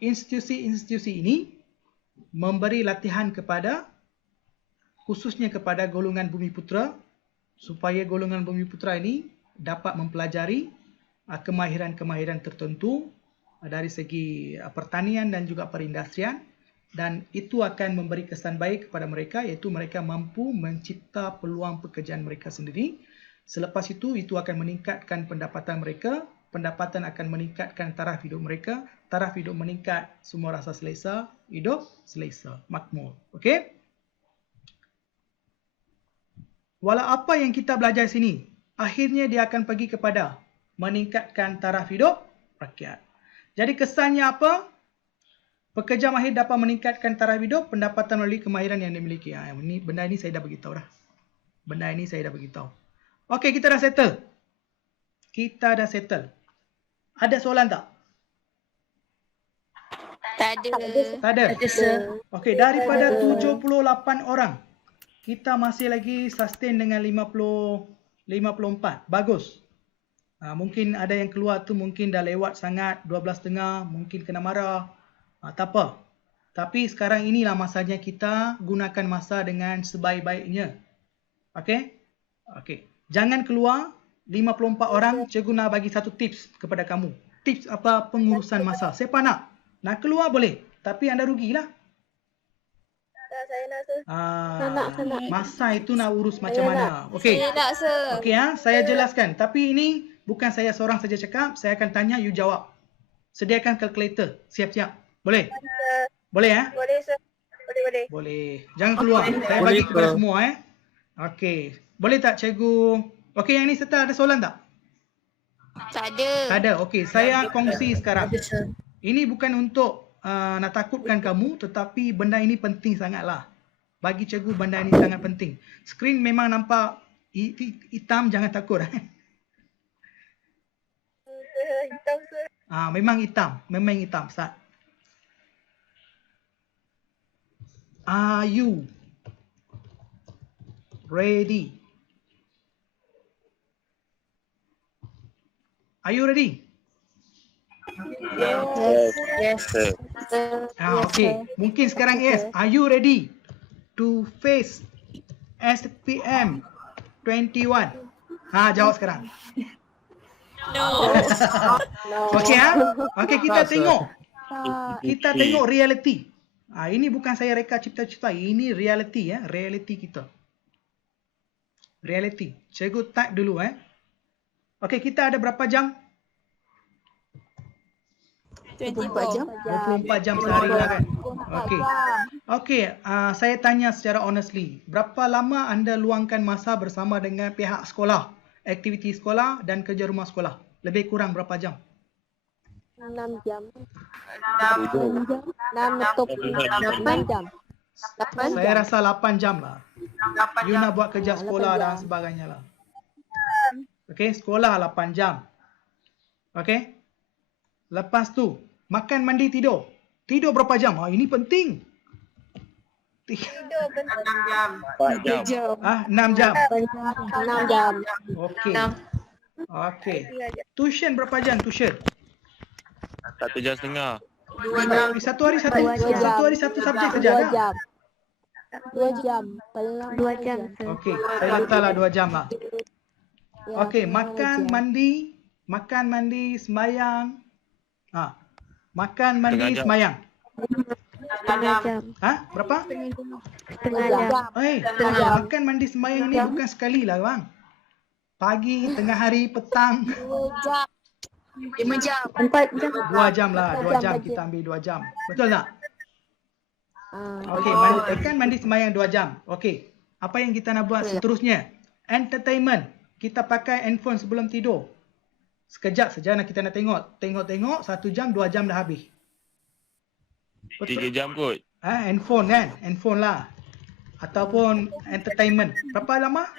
institusi-institusi ini memberi latihan kepada, khususnya kepada golongan Bumiputera, supaya golongan Bumiputera ini dapat mempelajari kemahiran-kemahiran tertentu dari segi pertanian dan juga perindustrian, dan itu akan memberi kesan baik kepada mereka, iaitu mereka mampu mencipta peluang pekerjaan mereka sendiri. Selepas itu akan meningkatkan pendapatan mereka, pendapatan akan meningkatkan taraf hidup mereka, taraf hidup meningkat, semua rasa selesa, hidup selesa, makmur. Okey? Walau apa yang kita belajar sini, akhirnya dia akan pergi kepada meningkatkan taraf hidup rakyat. Jadi kesannya apa? Pekerja mahir dapat meningkatkan taraf hidup, pendapatan melalui kemahiran yang dimiliki. Benda ini saya dah beritahu dah. Okey, kita dah settle. Ada soalan tak? Tak ada. Tak ada? Okey, daripada 78 orang, kita masih lagi sustain dengan 54. Bagus. Mungkin ada yang keluar tu mungkin dah lewat sangat, 12.5, mungkin kena marah. Tak apa. Tapi sekarang inilah masanya kita gunakan masa dengan sebaik-baiknya. Okey? Okey. Jangan keluar 54 orang, cikgu nak bagi satu tips kepada kamu. Tips apa pengurusan masa. Siapa nak? Nak keluar boleh. Tapi anda rugilah. Saya nak, sir. Nak. Masa itu nak urus macam mana? Okey. Saya nak, sir. Okey, saya jelaskan. Tapi ini bukan saya seorang saja cakap. Saya akan tanya, you jawab. Sediakan kalkulator. Siap-siap. Boleh? Boleh, Boleh, sir. Boleh. Boleh. Jangan keluar. Saya bagi kepada semua, Okey. Boleh tak cikgu? Okey, yang ni serta ada soalan tak? Tak ada. Tak ada. Okey, saya kongsi sekarang. Ini bukan untuk nak takutkan kamu, tetapi benda ini penting sangatlah. Bagi cikgu benda ini sangat penting. Skrin memang nampak hitam, jangan takut. Hitam, sir. Memang hitam. Sat. Are you ready? Are you ready? Yes. Okay. Mungkin sekarang yes. Are you ready to face SPM 21? Jawab sekarang. No. Okey Okey, kita tengok. Kita tengok reality. Ini bukan saya reka cipta-cipta. Ini reality reality kita. Reality. Cikgu type dulu Okey, kita ada berapa jam? 24 jam. 24 jam sehari lah kan. Okey, saya tanya secara honestly, berapa lama anda luangkan masa bersama dengan pihak sekolah, aktiviti sekolah dan kerja rumah sekolah? Lebih kurang berapa jam? 6 jam. 8 jam. Saya rasa 8 jam lah. You nak buat kerja sekolah dan sebagainya lah. Okey, sekolah 8 jam. Okey. Lepas tu, makan, mandi, tidur. Tidur berapa jam? Ini penting. Tidur 4 jam. 6 jam. 6 jam. Okey. Okey. Tuition berapa jam tuition? 1 jam setengah. Satu hari satu subjek saja kan? 2 jam. Paling lama 2 jam. Okey, saya letaklah 2 jam lah. Okey, makan, mandi, sembahyang. Makan, mandi, sembahyang. Setengah jam. Berapa? Setengah jam. Makan, mandi, sembahyang ni bukan sekali lah bang. Pagi, tengah hari, petang. 2 jam. 5 jam. 4 jam. 2 jam lah, 2 jam kita ambil 2 jam. Betul tak? Okey, makan, mandi, sembahyang 2 jam. Okey, apa yang kita nak buat seterusnya? Entertainment. Kita pakai handphone sebelum tidur. Sekejap saja kita nak tengok 1 jam, 2 jam dah habis. 3 jam kot. Handphone kan? Handphone lah. Ataupun entertainment. Berapa lama?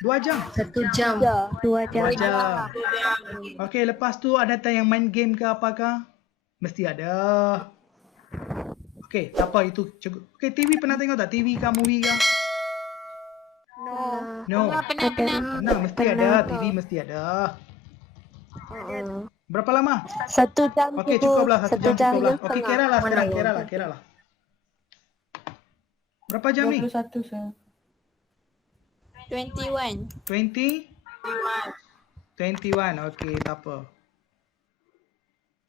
2 jam. 1 jam. 2 jam. 2 jam. Okey, lepas tu ada yang main game ke apakah? Mesti ada. Okey, tak apa itu. Okey, TV pernah tengok tak? TV ke movie ke? No. Pernah. Mesti ada. TV mesti ada. Berapa lama? 1 jam. Okey, cukuplah 1 jam cukuplah. Okey, kira lah sekarang, kira lah. Berapa jam ni? 21, sir. 21. 20? 21. Okey, tak apa.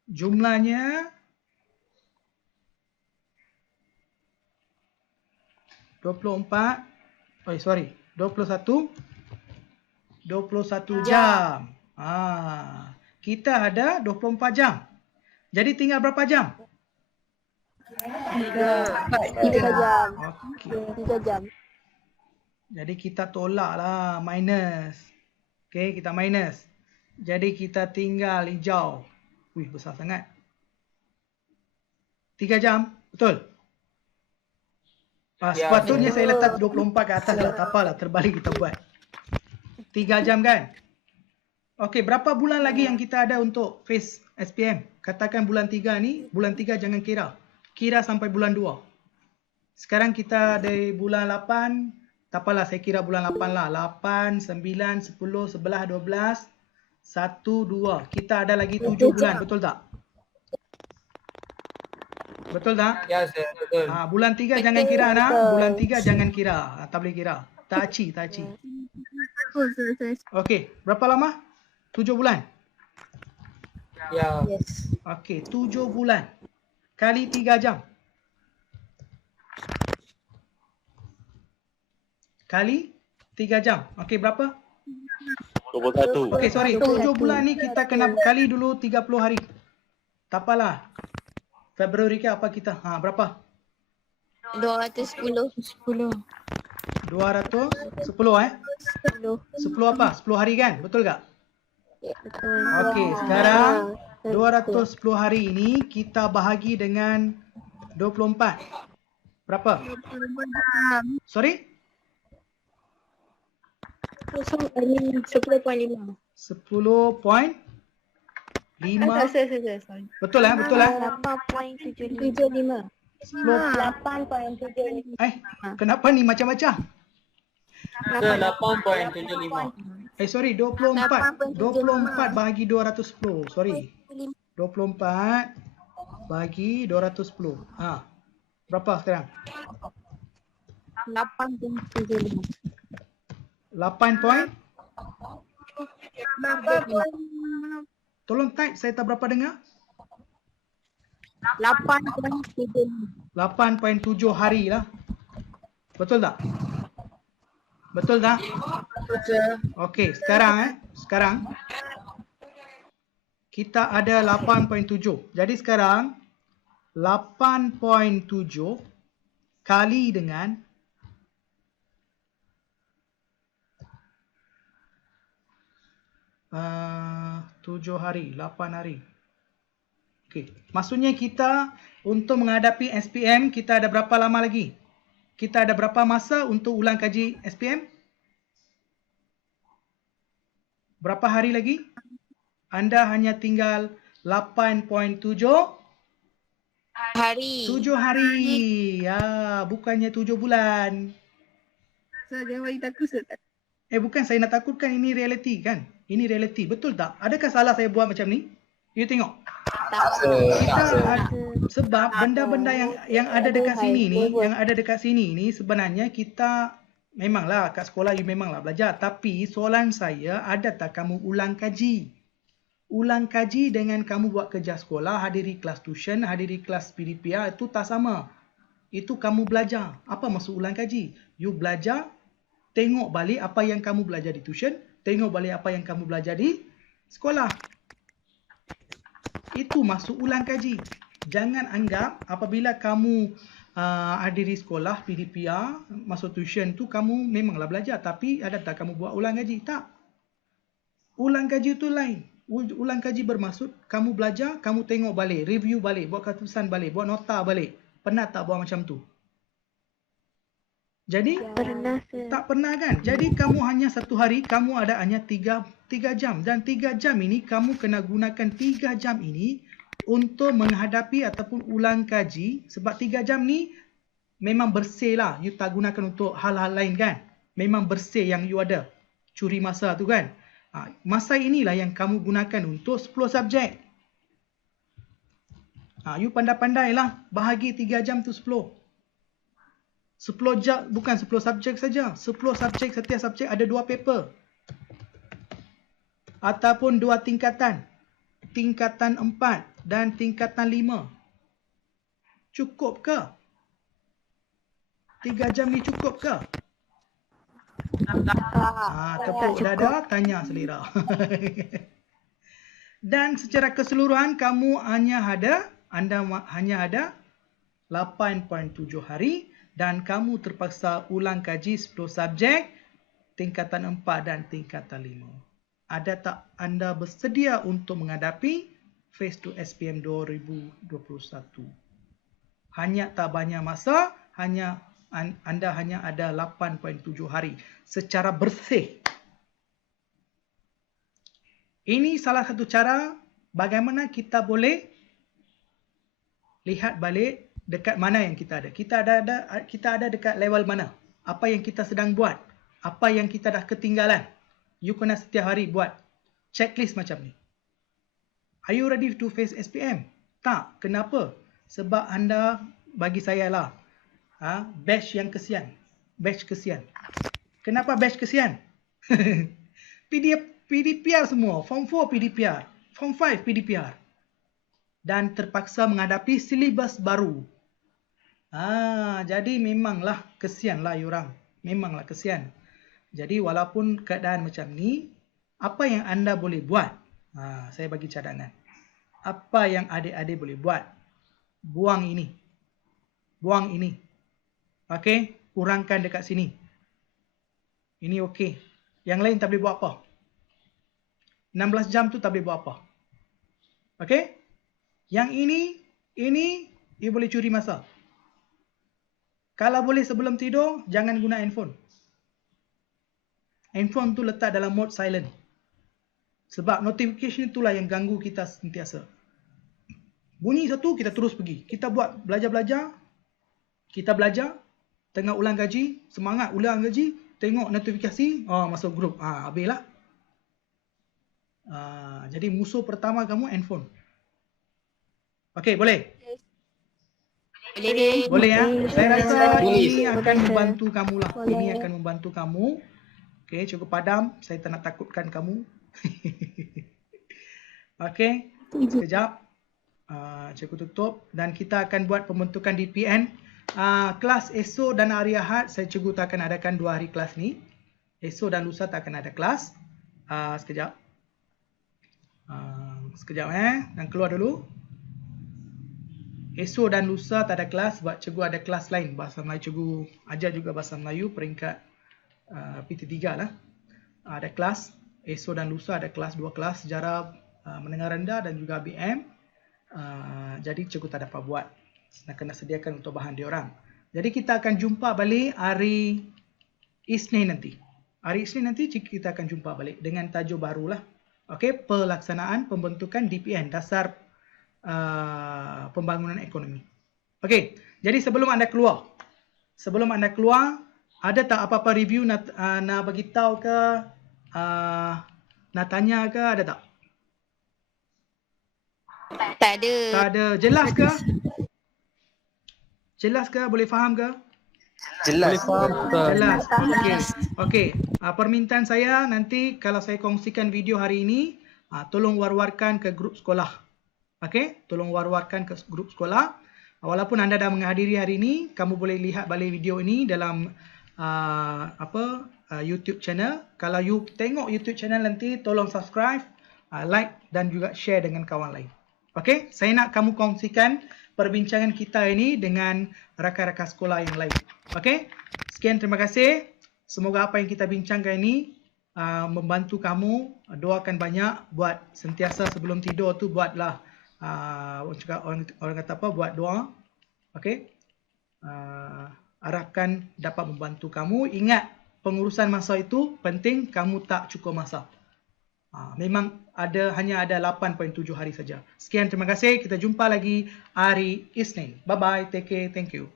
Jumlahnya 21 jam. Kita ada 24 jam. Jadi tinggal berapa jam? 3 jam. Okey. 3 jam. Jadi kita tolaklah minus. Okey, kita minus. Jadi kita tinggal hijau. Wih, besar sangat. 3 jam, betul? Sepatutnya saya letak 24 ke atas lah. Tak apalah, terbalik kita buat. 3 jam kan? Okey, berapa bulan lagi yang kita ada untuk phase SPM? Katakan bulan 3 ni, bulan 3 jangan kira. Kira sampai bulan 2. Sekarang kita dari bulan 8, tak apalah saya kira bulan 8 lah. 8, 9, 10, 11, 12, 1, 2. Kita ada lagi 7 bulan, betul tak? Betul tak? Ya, sir. Betul. Bulan 3 jangan kira nak. Bulan 3 jangan kira. Tak boleh kira. Tak aci. Okey, berapa lama? 7 bulan. Ya. Yes. Okey, 7 bulan. Kali 3 jam. Kali 3 jam. Okey, berapa? 21. Okey, sorry. 7 bulan ni kita kena kali dulu 30 hari. Tak apalah. Februari ke apa kita? Berapa? 210. 210 10 apa? 10 hari kan? Betul tak? Betul. Okey, sekarang 210 hari ini kita bahagi dengan 24. Berapa? Sorry? 10.5. 10.5. Betul lah, betul lah. 8.75. 8.75. Kenapa ni macam-macam? Sir, 8.75. Sorry, 24. 24 bahagi 210. Sorry. 24 bahagi 210. Berapa sekarang? 8.75. 8 point? Tolong type, saya tak berapa dengar. 8.7 hari lah. Betul tak? Betul tak? Okey, sekarang kita ada 8.7. Jadi sekarang 8.7 kali dengan 7 hari, 8 hari. Okey, maksudnya kita untuk menghadapi SPM kita ada berapa lama lagi? Kita ada berapa masa untuk ulang kaji SPM? Berapa hari lagi? Anda hanya tinggal 8.7 Hari. 7 hari. Bukannya 7 bulan. Jangan bagi takut. Bukan saya nak takutkan, ini realiti kan? Ini realiti, betul tak? Adakah salah saya buat macam ni? You tengok. Sebab benda-benda yang ada dekat sini ni, sebenarnya kita memanglah kat sekolah you memanglah belajar, tapi soalan saya, ada tak kamu ulang kaji? Ulang kaji dengan kamu buat kerja sekolah, hadiri kelas tuition, hadiri kelas PDPA, itu tak sama. Itu kamu belajar. Apa maksud ulang kaji? You belajar, tengok balik apa yang kamu belajar di tuition, tengok balik apa yang kamu belajar di sekolah. Itu masuk ulang kaji. Jangan anggap apabila kamu hadiri sekolah, PDPA, masuk tuition tu kamu memanglah belajar, tapi ada tak kamu buat ulang kaji? Tak. Ulang kaji tu lain. Ulang kaji bermaksud kamu belajar, kamu tengok balik, review balik, buat keputusan balik, buat nota balik. Pernah tak buat macam tu? Jadi tak pernah kan? Jadi kamu hanya satu hari, kamu ada hanya 3 jam. Dan 3 jam ini kamu kena gunakan 3 jam ini untuk menghadapi ataupun ulang kaji. Sebab 3 jam ni memang bersih lah. You tak gunakan untuk hal-hal lain kan? Memang bersih yang you ada. Curi masa tu kan? Masa inilah yang kamu gunakan untuk 10 subjek. You pandai-pandai lah. Bahagi 3 jam tu 10. 10 jam, bukan 10 subjek saja. 10 subjek, setiap subjek ada 2 paper. ataupun 2 tingkatan. Tingkatan 4 dan tingkatan 5. Cukup ke? 3 jam ni cukup ke? Tepuk dada, tanya selera. Dan secara keseluruhan kamu hanya ada 8.7 hari dan kamu terpaksa ulang kaji 10 subjek tingkatan 4 dan tingkatan 5. Ada tak anda bersedia untuk menghadapi Phase 2 SPM 2021? Hanya tak banyak masa, anda hanya ada 8.7 hari secara bersih. Ini salah satu cara bagaimana kita boleh lihat balik dekat mana yang kita ada. Kita ada dekat level mana? Apa yang kita sedang buat? Apa yang kita dah ketinggalan? You kena setiap hari buat checklist macam ni. Are you ready to face SPM? Tak. Kenapa? Sebab anda, bagi saya lah, batch yang kesian. Batch kesian. Kenapa batch kesian? PDPR semua. Form 4 PDPR. Form 5 PDPR. Dan terpaksa menghadapi silibus baru. Jadi memanglah kesian lah orang. Memanglah kesian. Jadi walaupun keadaan macam ni, apa yang anda boleh buat? Saya bagi cadangan. Apa yang adik-adik boleh buat? Buang ini. Buang ini. Okey? Kurangkan dekat sini. Ini okey. Yang lain tak boleh buat apa? 16 jam tu tak boleh buat apa. Okey? Yang ini you boleh curi masa. Kalau boleh sebelum tidur, jangan guna handphone. Handphone tu letak dalam mode silent. Sebab notification itulah yang ganggu kita sentiasa. Bunyi satu, kita terus pergi. Kita buat belajar-belajar. Kita belajar. Tengah ulang gaji. Semangat ulang gaji. Tengok notifikasi. Masuk grup. Habislah. Jadi musuh pertama kamu handphone. Okey, boleh? Boleh ya? Saya rasa ini akan membantu kamu lah. Ini akan membantu kamu. Okey, cukup padam. Saya tak nak takutkan kamu. Okey, sekejap. Cikgu tutup. Dan kita akan buat pembentukan DPN. Kelas esok dan hari Ahad, cikgu tak akan adakan 2 hari kelas ni. Esok dan lusa tak akan ada kelas. Sekejap. Sekejap dan keluar dulu. Esok dan lusa tak ada kelas sebab cikgu ada kelas lain. Bahasa Melayu, cikgu ajar juga bahasa Melayu peringkat PT3 lah. Ada kelas. Esok dan lusa ada kelas, 2 kelas. Sejarah menengah rendah dan juga BM. Jadi cikgu tak dapat buat. Nak kena sediakan untuk bahan diorang. Jadi kita akan jumpa balik hari Isnin nanti. Hari Isnin nanti kita akan jumpa balik dengan tajuk barulah. Okey, pelaksanaan pembentukan DPN, dasar pembangunan ekonomi. Okey, jadi sebelum anda keluar, ada tak apa-apa review nak bagi tahu ke, nak tanya ke, ada tak? Tak ada. Tak ada. Jelas ke? Jelas ke? Boleh faham ke? Jelas. Jelas. Okey. Permintaan saya nanti kalau saya kongsikan video hari ini, tolong war-warkan ke grup sekolah. Okey? Tolong war-warkan ke grup sekolah. Walaupun anda dah menghadiri hari ini, kamu boleh lihat balik video ini dalam YouTube channel. Kalau you tengok YouTube channel nanti, tolong subscribe, like dan juga share dengan kawan lain. Okey? Saya nak kamu kongsikan perbincangan kita ini dengan rakan-rakan sekolah yang lain. Okey? Sekian, terima kasih. Semoga apa yang kita bincangkan ini membantu kamu. Doakan banyak, buat sentiasa sebelum tidur tu buatlah orang kata apa, buat doa. Okey? Harapkan dapat membantu kamu. Ingat, pengurusan masa itu penting, kamu tak cukup masa. Memang hanya ada 8.7 hari saja. Sekian, terima kasih. Kita jumpa lagi hari Isnin. Bye bye. Take care. Thank you.